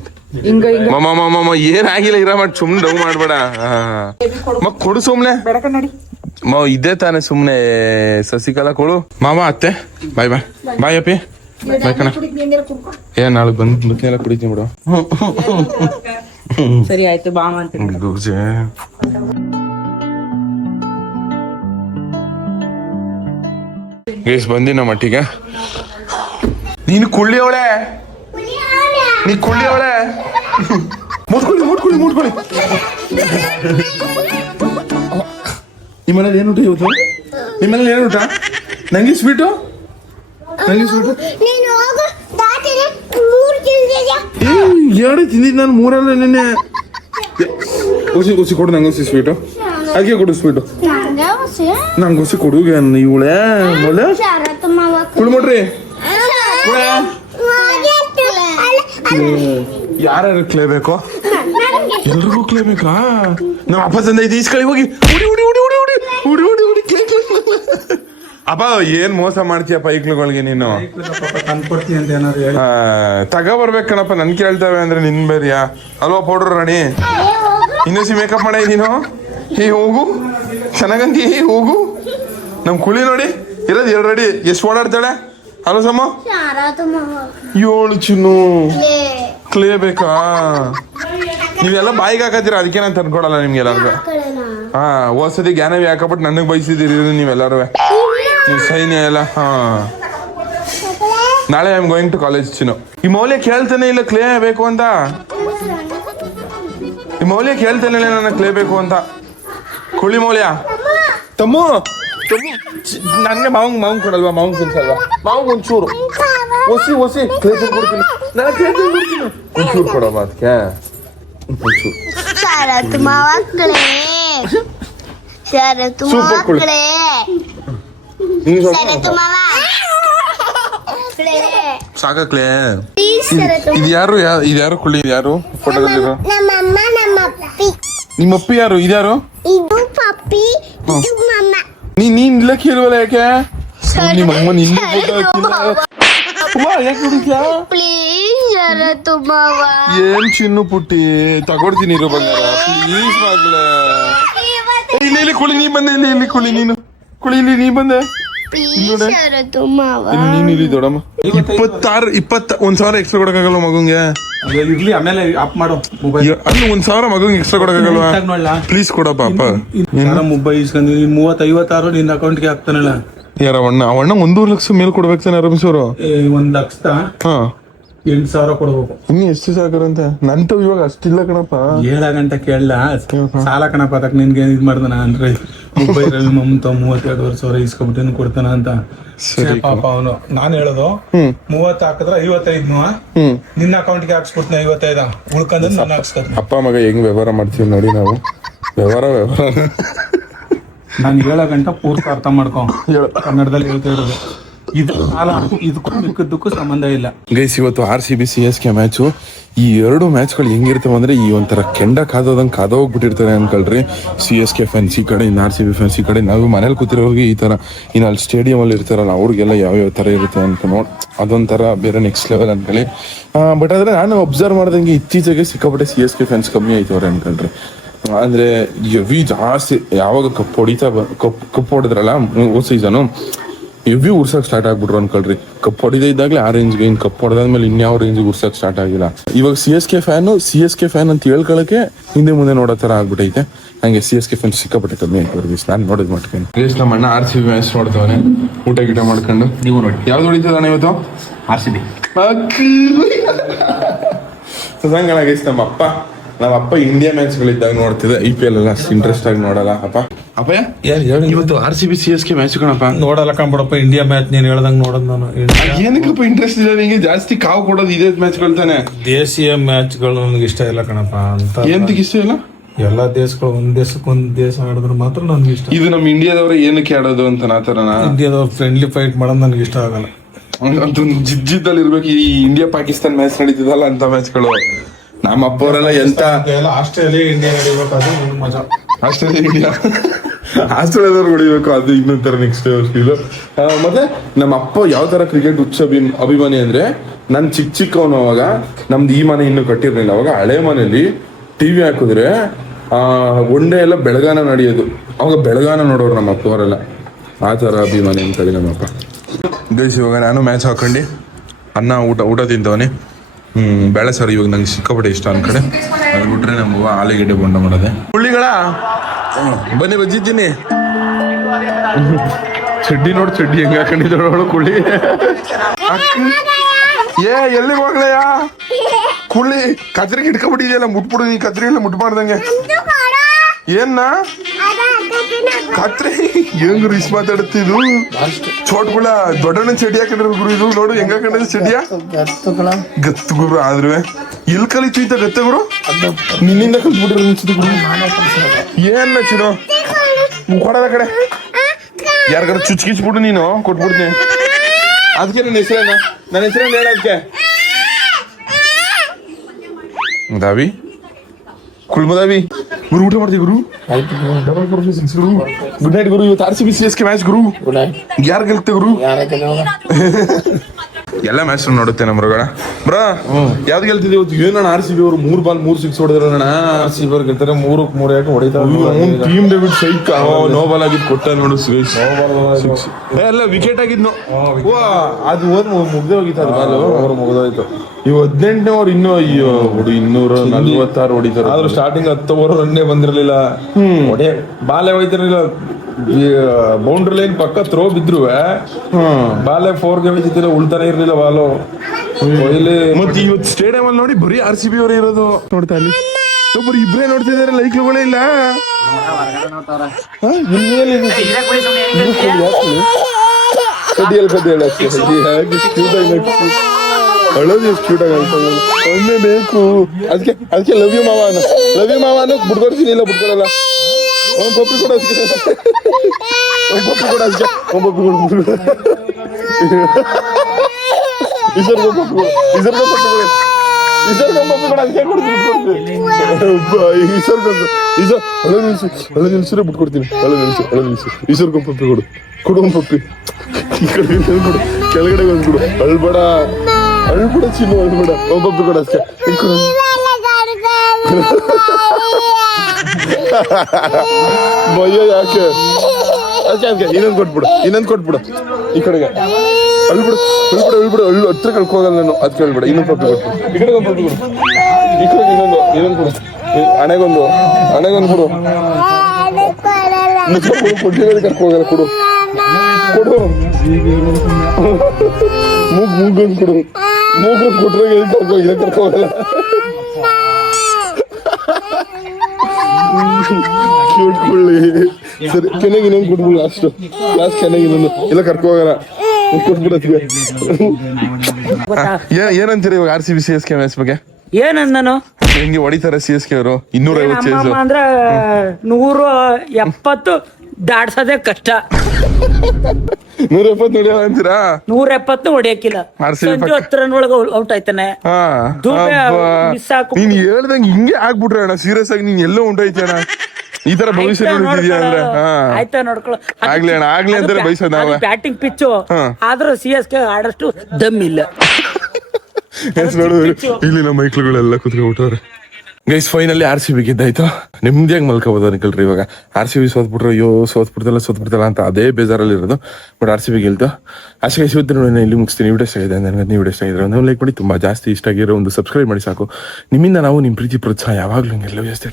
ಮಾಮ ಏನಾಗಿಲ್ಲ ಇರಮ್ಮ ಸುಮ್ನೆ ಡೌ ಮಾಡ್ಬೇಡ. ಮಕ್ ಕೊಡು ಸುಮ್ನೆ ಇದ್ದೇ ತಾನೆ ಸುಮ್ನೆ ಸಸಿಕಲಾ ಕೊಡು ಮಾಮ ಅತ್ತೆ ಬಾಯ್ ಬಾಯ್ ಬಾಯ್ ಅಪ್ಪಿ ಬಾಯ್ ಕಣ. ನಾಳೆ ಬಂದ್ ಮುತ್ನೆಲ್ಲ ಕುಡಿತೀನಿ ಬಿಡು. ಸರಿ ಆಯ್ತು ಬಾಮ ಅಂತ ಗುರ್ಜೆ ಗೇಸ್ ಬಂದಿ ನಮ್ಮ ಮಟ್ಟಿಗೆ. ನೀನು ಕುಳ್ಳಿ ಅವಳೆ ನೀ ಕುಳ್ಳಿ ಅವಳೆ ಮುಟ್ಕೊಳ್ಳಿ ನಿಮ್ಮನೇಲಿ ಏನು ಊಟ ಇವತ್ತು? ನಿಮ್ಮನೇಲಿ ಏನು ಊಟ? ನಂಗೆ ಸ್ವೀಟು ಎರಡು ತಿಂದಿದ್ದು ನಾನು 3 ನಿನ್ನೆ. ಉಸಿ ಕೊಡು ನಂಗೆ ಉಸಿ ಸ್ವೀಟು ಹಾಗೆ ಕೊಡು ಸ್ವೀಟು ನಂಗೆ ಉಸಿ ಕೊಡು ಇವಳೆ ಮೊಲೆ ಕುಳ್ಮಟ್ರಿ ಯಾರ್ಯಾರು ಕ್ಲೇಬೇಕು? ಎಲ್ರಿಗೂ ಕ್ಲೇಬೇಕಾ? ನಮ್ಮ ಅಪ್ಪ ತಂದೆ ಇದು ಈಸ್ಕಳಿ ಹೋಗಿ ಉಡಿ ಕ್ಲೇ ಅಪ್ಪ ಏನ್ ಮೋಸ ಮಾಡ್ತೀಯಪ್ಪ ಐಕ್ಳುಗಳಿಗೆ ನೀನು? ತಗೋಬರ್ಬೇಕು ಕಣಪ್ಪ ನನ್ ಕೇಳ್ತಾವೆ ಅಂದ್ರೆ ನಿನ್ ಬೇರೆಯಾ ಅಲ್ವಾ ಪೌಡ್ರ್ ರಾಣಿ? ಇನ್ನೊಸಿ ಮೇಕಪ್ ಮಾಡ ನೀನು ಹೋಗು ಚೆನ್ನಾಗಂತಿ ಹೋಗು. ನಮ್ ಕುಳಿ ನೋಡಿ ಇರೋದು 2 ಅಡಿ ಎಷ್ಟು ಓಡಾಡ್ತಾಳೆ ಅಲ್ಲ ಸಮ 7 ಚಿನ್ನು ಕ್ಲೇ ಬೇಕಾ? ನೀವೆಲ್ಲ ಬಾಯಿಗೆ ಹಾಕತ್ತೀರ ಅದಕ್ಕೆ ನಾನು ತಂದ್ಕೊಡಲ್ಲ ನಿಮ್ಗೆ ಎಲ್ಲಾರ್ಗು. ಹೋದ್ಸತಿ ಜ್ಞಾನವಿ ಹಾಕಬಿಟ್ಟು ನನಗ್ ಬಯಸಿದಿರಿ ನೀವೆಲ್ಲಾರು ನೀವು ಸೈನ್ಯ ಎಲ್ಲ. ನಾಳೆ I am going to college Chinnu. ಈ ಮೌಲ್ಯ ಕೇಳ್ತಾನೆ ಇಲ್ಲ ಕ್ಲೇ ಬೇಕು ಅಂತ. ಈ ಮೌಲ್ಯ ಕೇಳ್ತಾನೆ ಇಲ್ಲ ನನ್ನ ಕ್ಲೇ ಬೇಕು ಅಂತ. ಕುಳಿ ಮೌಲ್ಯ ತಮ್ಮು ನನ್ಗೆ ಮಾವಂಗ್ ಕೊಡಲ್ವಾ? ಮಾವಂಗ್ ತಿನ್ಸಲ್ವಾ? ಮಾವಂಗ್ ಒಂಚೂರು ಒಸಿ ಕ್ಲೇ ಕೊಡ್ತೀನಿ ನಾನು ಕ್ಲೇ ಕೊಡ್ತೀನಿ ಒಂಚೂರು ಕೊಡಮ್ಮ ಅದಕ್ಕೆ ಒಂಚೂರು ಸೂಪರ್ ಕುಳಿ ಸಾಕಕ್ಲೇ. ಇದ್ಯಾರು ಕುಳಿ ಯಾರು ಫೋಟೋದಲ್ಲಿರೋ? ನಿಮ್ಮ ಅಪ್ಪಿ ಯಾರು? ಇದ್ಯಾರು? ನೀನ್ ಇಲ್ಲ ಕೇಳುವಲ್ಲ ಯಾಕೆ? ನಿಮ್ಮ ಅಮ್ಮನ ಇನ್ನೂ ಫೋಟೋ ಏನ್ ಚಿನ್ನು ಪುಟ್ಟಿ ತಗೊಡ್ತೀನಿ ಇರೋ ಬಂಗಾರ ಪ್ಲೀಸ್ ಮಗಳೇ. ಇಲ್ಲಿ ಕುಳಿ ನೀ ಬಂದೆ ಇಲ್ಲಿ ಕುಳಿ ನೀನು ಕುಳಿ ಇಲ್ಲಿ ನೀ ಬಂದೆ ನೀನ್ ಇಲ್ಲಿ ದೊಡ್ಡಮ್ಮ 1,000 ಎಕ್ಸ್ಟ್ರಾ ಕೊಡಕ್ಕಾಗಲ್ವ ಮಗುಂಗೆ? ಇರ್ಲಿ ಆಮೇಲೆ ಆಪ್ ಮಾಡು ಮೊಬೈಲ್. ಅಲ್ಲಿ 1,000 ಮಗುಂಗೆ ಎಕ್ಸ್ಟ್ರಾ ಕೊಡಕ್ಕಾಗಲ್ವಾ? ಪ್ಲೀಸ್ ಕೊಡಪ್ಪ ಅಪ್ಪ. ಮೊಬೈಲ್ ಇಸ್ಕೊಂಡಿ 30-50 ನಿನ್ನ ಅಕೌಂಟ್ಗೆ ಹಾಕ್ತಾನಲ್ಲ ಯಾರ ಅಣ್ಣ? ಅವಣ್ಣ 1.5 ಲಕ್ಷ ಮೇಲೆ ಕೊಡ್ಬೇಕು ತಾನೆ ರಮೇಶ್ವರು? 1 ಲಕ್ಷ 8,000 ಕೊಡ್ಬೇಕು. ಇನ್ನು ಎಷ್ಟು ಸಾಕಾರಂತೆ ನಂತ ಇವಾಗ ಅಷ್ಟಿಲ್ಲ ಕಣಪ್ಪ. 7 ಗಂಟೆ ಕೇಳಲ್ಲ ಸಾಲ ಕಣಪ್ಪ ಅದಕ್ಕೆ ನಿನ್ಗೆ ಇದ್ ಮಾಡ್ದಾನ ಅಂದ್ರೆ ಮೊಬೈಲ್ ಮಮತ 32,000 ಇಸ್ಕೊಬಿಟ್ಟು ಕೊಡ್ತಾನ ಅಂತ. ಪಾಪ ಅವನು ನಾನ್ ಹೇಳೋದು 30 ಹಾಕಿದ್ರೆ 55 ನಿನ್ನ ಅಕೌಂಟ್ಗೆ ಹಾಕ್ಸ್ಬಿಡ್ತೀನಿ 55 ಉಳ್ಕೊಂಡ್ ನಾನು ಹಾಕ್ಸ್ಕೊತೀನಿ. ಅಪ್ಪ ಮಗ ಹೆಂಗ್ ವ್ಯವಹಾರ ಮಾಡ್ತೀವಿ ನೋಡಿ ನಾವು. ವ್ಯವಹಾರ ನಾನು 7 ಗಂಟೆ ಪೂರ್ತಿ ಅರ್ಥ ಮಾಡ್ಕೊ ಕನ್ನಡದಲ್ಲಿ ಹೇಳ್ತಾ ಇರೋದು. ಇದು ಸಾಲ ಇದಕ್ಕೂ ಸಂಬಂಧ ಇಲ್ಲ ಗೈಸ್. ಇವತ್ತು RCB CSK ಮ್ಯಾಚು. ಈ 2 ಮ್ಯಾಚ್ಗಳು ಹೆಂಗಿರ್ತವೆ ಅಂದ್ರೆ ಈ ಒಂಥರ ಕೆಂಡ ಕಾದೋದಂಗೆ ಕಾದೋಗ್ಬಿಟ್ಟಿರ್ತಾರೆ ಅನ್ಕೊಳ್ರಿ. CSK ಫ್ಯಾನ್ಸ್ ಈ ಕಡೆ, ಇನ್ನು RCB ಫ್ಯಾನ್ಸ್ ಈ ಕಡೆ. ನಾವು ಮನೇಲಿ ಕೂತಿರೋರಿಗೆ ಈ ತರ ಇನ್ನು ಅಲ್ಲಿ ಸ್ಟೇಡಿಯಂ ಅಲ್ಲಿ ಇರ್ತಾರಲ್ಲ ಅವ್ರಿಗೆಲ್ಲ ಯಾವ ತರ ಇರುತ್ತೆ ಅಂತ ನೋಡಿ ಅದೊಂಥರ ಬೇರೆ ನೆಕ್ಸ್ಟ್ ಲೆವೆಲ್ ಅನ್ಕೊಳ್ಳಿ. ಬಟ್ ಆದ್ರೆ ನಾನು ಅಬ್ಸರ್ವ್ ಮಾಡ್ದಂಗೆ ಇತ್ತೀಚೆಗೆ ಸಿಕ್ಕಾಪಟ್ಟೆ CSK ಫ್ಯಾನ್ಸ್ ಕಮ್ಮಿ ಆಯ್ತವ್ರೆ ಅನ್ಕೊಳ್ರಿ. ಅಂದ್ರೆ ಎವಿ ಜಾಸ್ತಿ ಯಾವಾಗ ಕಪ್ ಹೊಡೆದ್ರಲ್ಲ ಸೀಸನು ಎವಿ ಉರ್ಸಕ್ ಸ್ಟಾರ್ಟ್ ಆಗ್ಬಿಟ್ರು ಅನ್ಕೊಳ್ರಿ. ಕಪ್ ಹೊಡಿದೇ ಇದ್ದಾಗಲೇ ಆ ರೇಂಜ್ಗೆ, ಇನ್ ಕಪ್ ಹೊಡೆದಾದ್ಮೇಲೆ ಇನ್ಯಾವ ರೇಂಜ್ಗೆ ಉರ್ಸಕ್ ಸ್ಟಾರ್ಟ್ ಆಗಿಲ್ಲ. ಇವಾಗ CSK ಫ್ಯಾನ್ ಅಂತ ಹೇಳ್ಕೊಳಕ್ಕೆ ಹಿಂದೆ ಮುಂದೆ ನೋಡೋ ತರ ಆಗ್ಬಿಟ್ಟೈತೆ. ಹಂಗೆ CSK ಫ್ಯಾನ್ ಸಿಕ್ಕಾಪಟ್ಟೆ ಕಮ್ಮಿ ಆಯ್ತು ನಾನು ನೋಡಿದ್ ಮಾಡ್ತೀನಿ. ನಮ್ಮ ಅಣ್ಣ RCB ಮ್ಯಾಚ್ ನೋಡ್ತವನೆ ಊಟ ಗೀಟ ಮಾಡ್ಕೊಂಡು. ನೀವು ನೋಡಿ ಯಾವ್ದು ಹೊಡಿತದಾನೆ ಇವತ್ತು? RCB ನಮ್ಮ ಅಪ್ಪ ಇಂಡಿಯಾ ಮ್ಯಾಚ್ ಗಳಿದ್ದಾಗ ನೋಡ್ತಿದ್ದೆ. IPL ಎಲ್ಲ ಅಷ್ಟು ಇಂಟ್ರೆಸ್ಟ್ ಆಗಿ ನೋಡಲ್ಲ ಅಪ್ಪ. ಇವತ್ತು RCB CSK ಮ್ಯಾಚ್ ಕಣಪ್ಪ ನೋಡಲ್ಲ ಕಂಬಿಡಪ್ಪ. ಇಂಡಿಯಾ ಮ್ಯಾಚ್ ನೀನ್ ಹೇಳ್ದಂಗ್ ನೋಡೋದ್ ನಾನು. ಏನಕ್ಕಪ್ಪ ಇಂಟ್ರೆಸ್ಟ್ ಇಲ್ಲ ನಿಂಗೆ? ಜಾಸ್ತಿ ಕಾವು ಕೊಡೋದು ಇದೇ ಮ್ಯಾಚ್ಗಳು ತಾನೆ. ದೇಶೀಯ ಮ್ಯಾಚ್ಗಳು ನನಗೆ ಇಷ್ಟ ಇಲ್ಲ ಕಣಪ್ಪ. ಅಂತ ಎಂತಕ್ಕೆ ಇಷ್ಟ ಇಲ್ಲ? ಎಲ್ಲಾ ದೇಶಗಳು ಒಂದ್ ದೇಶ ಆಡಿದ್ರೆ ಮಾತ್ರ ನನ್ಗೆ ಇಷ್ಟ. ಇದು ನಮ್ಮ ಇಂಡಿಯಾದವ್ರ ಏನಕ್ಕೆ ಆಡೋದು ಅಂತ ಆತರನ? ಇಂಡಿಯಾದವ್ರು ಫ್ರೆಂಡ್ಲಿ ಫೈಟ್ ಮಾಡೋದು ನನ್ಗೆ ಇಷ್ಟ ಆಗಲ್ಲ. ಒಂದು ಜಿದ್ದಲ್ಲಿ ಇರ್ಬೇಕು. ಈ ಇಂಡಿಯಾ ಪಾಕಿಸ್ತಾನ್ ಮ್ಯಾಚ್ ನಡೀತದಲ್ಲ ಅಂತ ಮ್ಯಾಚ್ಗಳು. ನಮ್ಮ ಅಪ್ಪ ಅವರೆಲ್ಲ ಎಂತ ಆಸ್ಟ್ರೇಲಿಯಾ ಇಂಡಿಯಾ ನಡಿಬೇಕು, ಅದು ಮಜಾ. ಆಸ್ಟ್ರೇಲಿಯಾ ಇಂಡಿಯಾ ಆಸ್ಟ್ರೇಲಿಯಾದವ್ರು ಹೊಡಿಬೇಕು, ಅದು ಇನ್ನೊಂಥರ ನೆಕ್ಸ್ಟ್ ಫೀಲು. ಮತ್ತೆ ನಮ್ಮ ಅಪ್ಪ ಯಾವ ತರ ಕ್ರಿಕೆಟ್ ಹುಚ್ಚ ಅಭಿಮಾನಿ ಅಂದ್ರೆ, ನಾನು ಚಿಕ್ಕವನು ಅವಾಗ, ನಮ್ದು ಈ ಮನೆ ಇನ್ನೂ ಕಟ್ಟಿರ್ಲಿಲ್ಲ ಅವಾಗ. ಹಳೆ ಮನೆಯಲ್ಲಿ ಟಿವಿ ಹಾಕಿದ್ರೆ ಒನ್ ಡೇ ಎಲ್ಲ ಬೆಳಗಾನ ನಡೆಯೋದು. ಅವಾಗ ಬೆಳಗಾನ ನೋಡೋರು ನಮ್ಮ ಅಪ್ಪ ಅವರೆಲ್ಲ. ಆ ಥರ ಅಭಿಮಾನಿ ಅಂತೇಳಿ ನಮ್ಮಪ್ಪ. ಗೈಸ್ ಇವಾಗ ನಾನು ಮ್ಯಾಚ್ ಹಾಕೊಂಡು ಅನ್ನ ಊಟ ತಿಂತವನಿ. ಬೇಳೆ ಸಾರು ಇವಾಗ ನಂಗೆ ಸಿಕ್ಕಾಪಟ್ಟೆ ಇಷ್ಟ ಅನ್ಕಡೆ. ಅದು ಬಿಟ್ರೆ ನಮ್ಗೆ ಆಲೂಗೆಡ್ಡೆ ಬೋಂಡ ಮಾಡೋದೆ. ಹುಳ್ಳಿಗಳ ಬನ್ನಿ ಬಜ್ಜಿದ್ದೀನಿ. ಚಡ್ಡಿ ನೋಡಿ, ಚಡ್ಡಿ ಹೆಂಗೆ ಹಾಕೊಂಡಿದ್ರು ನೋಡು ಕುಳ್ಳಿ. ಎಲ್ಲಿಗೆ ಹೋಗ್ಲಯ್ಯ ಕುಳ್ಳಿ? ಕತ್ರಿಗೆ ಇಟ್ಕೊಬಿಟ್ಟಿದೆಯಲ್ಲ, ಮುಟ್ಬಿಡು ನೀ. ಕತ್ರಿ ಎಲ್ಲ ಮುಟ್ಬಾರ್ದಂಗೆ. ಏನ್ನ ಕತ್ರಿ ಹೆಂಗ್ ರಿಸ್ ಮಾತಾಡುತ್ತಿದ್ದು? ಚೋಟ್ಗುಳ ದೊಡ್ಡಣ್ಣ ಚಡಿ ಹಾಕಿದ್ರು ಗುರು. ಇದು ನೋಡು ಹೆಂಗ ಹಾಕೊಂಡ ಚಡಿಯ. ಗತ್ತು ಗುರು. ಆದ್ರೆ ಎಲ್ ಕಲಿತು ಇಂತ ಗತ್ತ ಗುರು? ನಿನ್ನಿಂದ ಕಲ್ತ್ಬಿಟ್ರೆ ಅನ್ಸುತ್ತೆ ಗುರು. ಏನ್ ಚಿರೋ ಕೊಡದ ಕಡೆ ಯಾರಿಗಾರ ಚುಚ್ಕಿಸ್ಬಿಡು ನೀನು, ಕೊಟ್ಬಿಡ್ತೀನಿ. ಅದಕ್ಕೆ ನನ್ನ ಹೆಸರೇನ, ನನ್ನ ಹೆಸರೇನು ಹೇಳ. ಅದಕ್ಕೆ ದಾವಿ ಕುಳ್ಮದಾವಿ ಗುರು. ಊಟ ಮಾಡ್ತೀವಿ ಗುರು. ಗುಡ್ ನೈಟ್ ಗುರು. ಇವತ್ತು RCB CSK ಮ್ಯಾಚ್ ಗುರು. ಯಾರು ಗೆಲ್ತೆ ಗುರು? ಎಲ್ಲ ಮ್ಯಾಚ್ ನೋಡುತ್ತೆ ನಮ್ಮ ಮೃಗಳ. ಬ್ರಾ ಯಾವ್ದು ಗೆಲ್ತಿದೆ ಇವತ್ತು? ಏನಣ್ಣ RCB ಅವರು 3 ಬಾಲ್ 3 ಸಿಕ್ಸ್ ಹೊಡೆದ್ರಣ್ಣ. RCB ಅವ್ರು ಗೆಲ್ತಾರೆ 3 ಯಾಕೆ ಹೊಡಿತಾರೆ. ಟೀಮ್ ಡೇವಿಡ್ ಸೈಕ್ ನೋ ಬಾಲ್ ಆಗಿದ್ ಕೊಟ್ಟ ನೋಡು. ಸಿಕ್ಸ್ ಎಲ್ಲ ವಿಕೆಟ್ ಆಗಿದ್ನು. ಅದು ಹೋದ್ ಮುಗ್ದೆ ಹೋಗಿತ್ತು ಅದು ಬಾಲ್. ಅವ್ರು ಮುಗ್ದೋಯ್ತು. ಇವ್ 18ನೇ ಅವ್ರು ಇನ್ನೂ 246 ಹೊಡಿತಾರೆ. ಆದ್ರೂ ಸ್ಟಾರ್ಟಿಂಗ್ 10 ಓವರ್ ರನ್ನೇ ಬಂದಿರಲಿಲ್ಲ. ಬಾಲೆ ಹೋಯ್ತಿರ್ಲಿಲ್ಲ. ಬೌಂಡ್ರಿ ಲೈನ್ ಪಕ್ಕ ಥ್ರೋ ಬಿದ್ರು ಬಾಲೆ 4ಗೆ ಹೋಯ್ತಿಲ್ಲ, ಉಳ್ತಾನೆ ಇರ್ಲಿಲ್ಲ ಬಾಲು. ಮತ್ತೆ ಇವತ್ತು ಸ್ಟೇಡಿಯಂ ಅಲ್ಲಿ ನೋಡಿ ಬರೀ RCB ಅವರೇ ಇರೋದು. ನೋಡ್ತಾ ಅಲ್ಲಿ ಒಬ್ಬರು ಇಬ್ರೇ ನೋಡ್ತಿದಾರೆ, ಲೈಕ್ಗಳೇ ಇಲ್ಲ. ಅಳೋದು ಎಷ್ಟು ಕ್ಯೂಟ್ ಆಗಿ ಒಮ್ಮೆ ಬೇಕು. ಅದಕ್ಕೆ ಲವ್ ಯು ಮಾವ ಅನ್ನೋ ಬಿಡ್ಕೊಡ್ತೀನಿ. ಇಲ್ಲ ಬಿಡ್ಕೊಡಲ್ಲ. ಒಂದ್ ಪಪ್ಪಿ ಕೊಡ, ಅದಕ್ಕೆ ಒಂದ್ ಪಪ್ಪಿ ಕೊಡ, ಅದಕ್ಕೆ ಒಂದ್ ಪಪ್ಪಿ ಕೊಡ. ಈಶ್ವರ್ಗ ಪಪ್ಪಿ ಕೊಡ, ಈಶ್ವರ್ಗ ಪಪ್ಪಿ ಕೊಡ, ಈಶ್ವರ್ಗ ಪಪ್ಪಿ ಕೊಡ, ಅದಕ್ಕೆ ಕೊಡ್ತೀನಿ. ಹಳೆ ನಿಲ್ಸಿದ್ರೆ ಬಿಟ್ಕೊಡ್ತೀನಿ. ಹಳೆ ನಿಲ್ಸು ಈಶ್ವರ್ಗ ಪಪ್ಪಿ ಕೊಡು ಒಂದ್ ಪಪ್ಪಿ. ಈ ಕಡೆ ಕೊಡು, ಕೆಳಗಡೆ ಒಂದ್ ಕೊಡು. ಅಳ್ಬೇಡ ಚಿನ್ನು, ಅಳ್ಬೇಡ. ಒಂದ್ ಪಪ್ಪಿ ಕೊಡ, ಅದಕ್ಕೆ ಭಯ ಯಾಕೆ? ಅದಕ್ಕೆ ಇನ್ನೊಂದು ಕೊಟ್ಬಿಡು ಈ ಕಡೆಗೆ. ಅಳ್ಬಿಡು ಹತ್ರ ಕಳ್ಕೋಗಲ್ಲ ನಾನು. ಅದಕ್ಕೆ ಹೇಳ್ಬೇಡ. ಇನ್ನೊಂದು ಪಪ್ಪಿ ಕೊಟ್ಬಿಡು. ಈ ಕಡೆಗೆ ಒಂದು ಪಪ್ಪಿ ಕೊಡು. ಈ ಕಡೆಗೆ ಇನ್ನೊಂದು ಕೊಡು. ಹಣೆಗೊಂದು ಕೊಡು. ಕೊಟ್ಟಿರೋದು ಕರ್ಕೋಗಲ್ಲ. ಕೊಡು ಮೂಗೊಂದು ಕೊಡು. ಮೂಗೊಂದು ಕೊಟ್ರೆ ಕರ್ಕೋಗಲ್ಲ. ಸರಿ, ಕೆನೆಗೆ ಇನ್ನೊಂದು ಕೊಟ್ಬಿಡು. ಲಾಸ್ಟ್ ಕೆನೆಗೆ ಇನ್ನೊಂದು. ಇಲ್ಲ ಕರ್ಕೋಗಲ್ಲ, ಕೊಟ್ಬಿಡತ್ಗೆ. ಏನಂತೀರಿ ಇವಾಗ RCB CSK ಮ್ಯಾಚ್ ಬಗ್ಗೆ? ಏನಂದನು? ಹೆಂಗೆ ಹೊಡಿತಾರೆ CSK ಅವರು? 250 ಚೇಸ್ ಅಂದ್ರೆ 170 ದಾಡ್ಸೋದೇ ಕಷ್ಟ. 170 ಹೊಡಿಯಲ್ಲ ಅಂತೀರಾ? 170 ಹೊಡಿಯಕ್ಕಿಲ್ಲ. ಸಂಜು 10 ರನ್ ಒಳಗೆ ಔಟ್ ಆಯ್ತಾನೆ. ನೀನ್ ಹೇಳ್ದಂಗೆ ಹಿಂಗೆ ಆಗ್ಬಿಟ್ರೆ ಅಣ್ಣ, ಸೀರಿಯಸ್ ಆಗಿ ನೀನ್ ಎಲ್ಲೋ ಉಂಟಾಯ್ತಣ್ಣ. ಈ ತರ ಭವಿಷ್ಯ ನೋಡಿದ್ಯಾ ಅಂದ್ರೆ ಆಯ್ತಾ ನೋಡ್ಕೊಳ್ಳೋ. ಆಗ್ಲಿ ಅಣ್ಣ, ಆಗ್ಲಿ ಅಂತಾರೆ ಬಯಸೋದು ನಾವು. ಬ್ಯಾಟಿಂಗ್ ಪಿಚ್ಚು ಆದ್ರೂ CSK ಆಡಷ್ಟು ದಮ್ ಇಲ್ಲ. ನೋಡು ಇಲ್ಲಿ ನಮ್ಮ ಮೈಕ್ಳುಗಳೆಲ್ಲ ಕುತ್ಕೊಂಡ್ಬಿಟ್ಟವ್ರೆ. ಗೈಸ್ ಫೈನಲಿ RCB ಗೆದ್ದಾಯ್ತು. ನೆಮ್ಮದಿಯಾಗಿ ಮಲ್ಕೋಬೋದು ಅನ್ಕಲ್ರಿ. ಇವಾಗ RCB ಸೋತ್ಬಿಟ್ರು, ಸೋತ್ಬಿಡ್ತಲ್ಲ ಅಂತ ಅದೇ ಬೇಜಾರಲ್ಲಿ ಇರೋದು. But RCB ಗೆಲ್ತು. ಅಷ್ಟೇ ಇವತ್ತು ನೋಡಿ ಇಲ್ಲಿ ಮುಗಿಸ್ತೀನಿ. ವಿಡಿಯೋ ಇಷ್ಟ ಆಗಿದೆ ನನಗೆ. ನೀವು ವಿಡಿಯೋ ಇಷ್ಟ ಆಗಿದ್ರೆ ಒಂದು ಲೈಕ್ ಮಾಡಿ. ತುಂಬ ಜಾಸ್ತಿ ಇಷ್ಟ ಆಗಿರೋ ಒಂದು ಸಬ್ಸ್ಕ್ರೈಬ್ ಮಾಡಿ ಸಾಕು. ನಿಮ್ಮಿಂದ ನಾವು ನಿಮ್ಮ ಪ್ರೀತಿ ಪ್ರೋತ್ಸಾಹ ಯಾವಾಗಲೂ ಎಲ್ಲವೂ ಜಾಸ್ತಿ.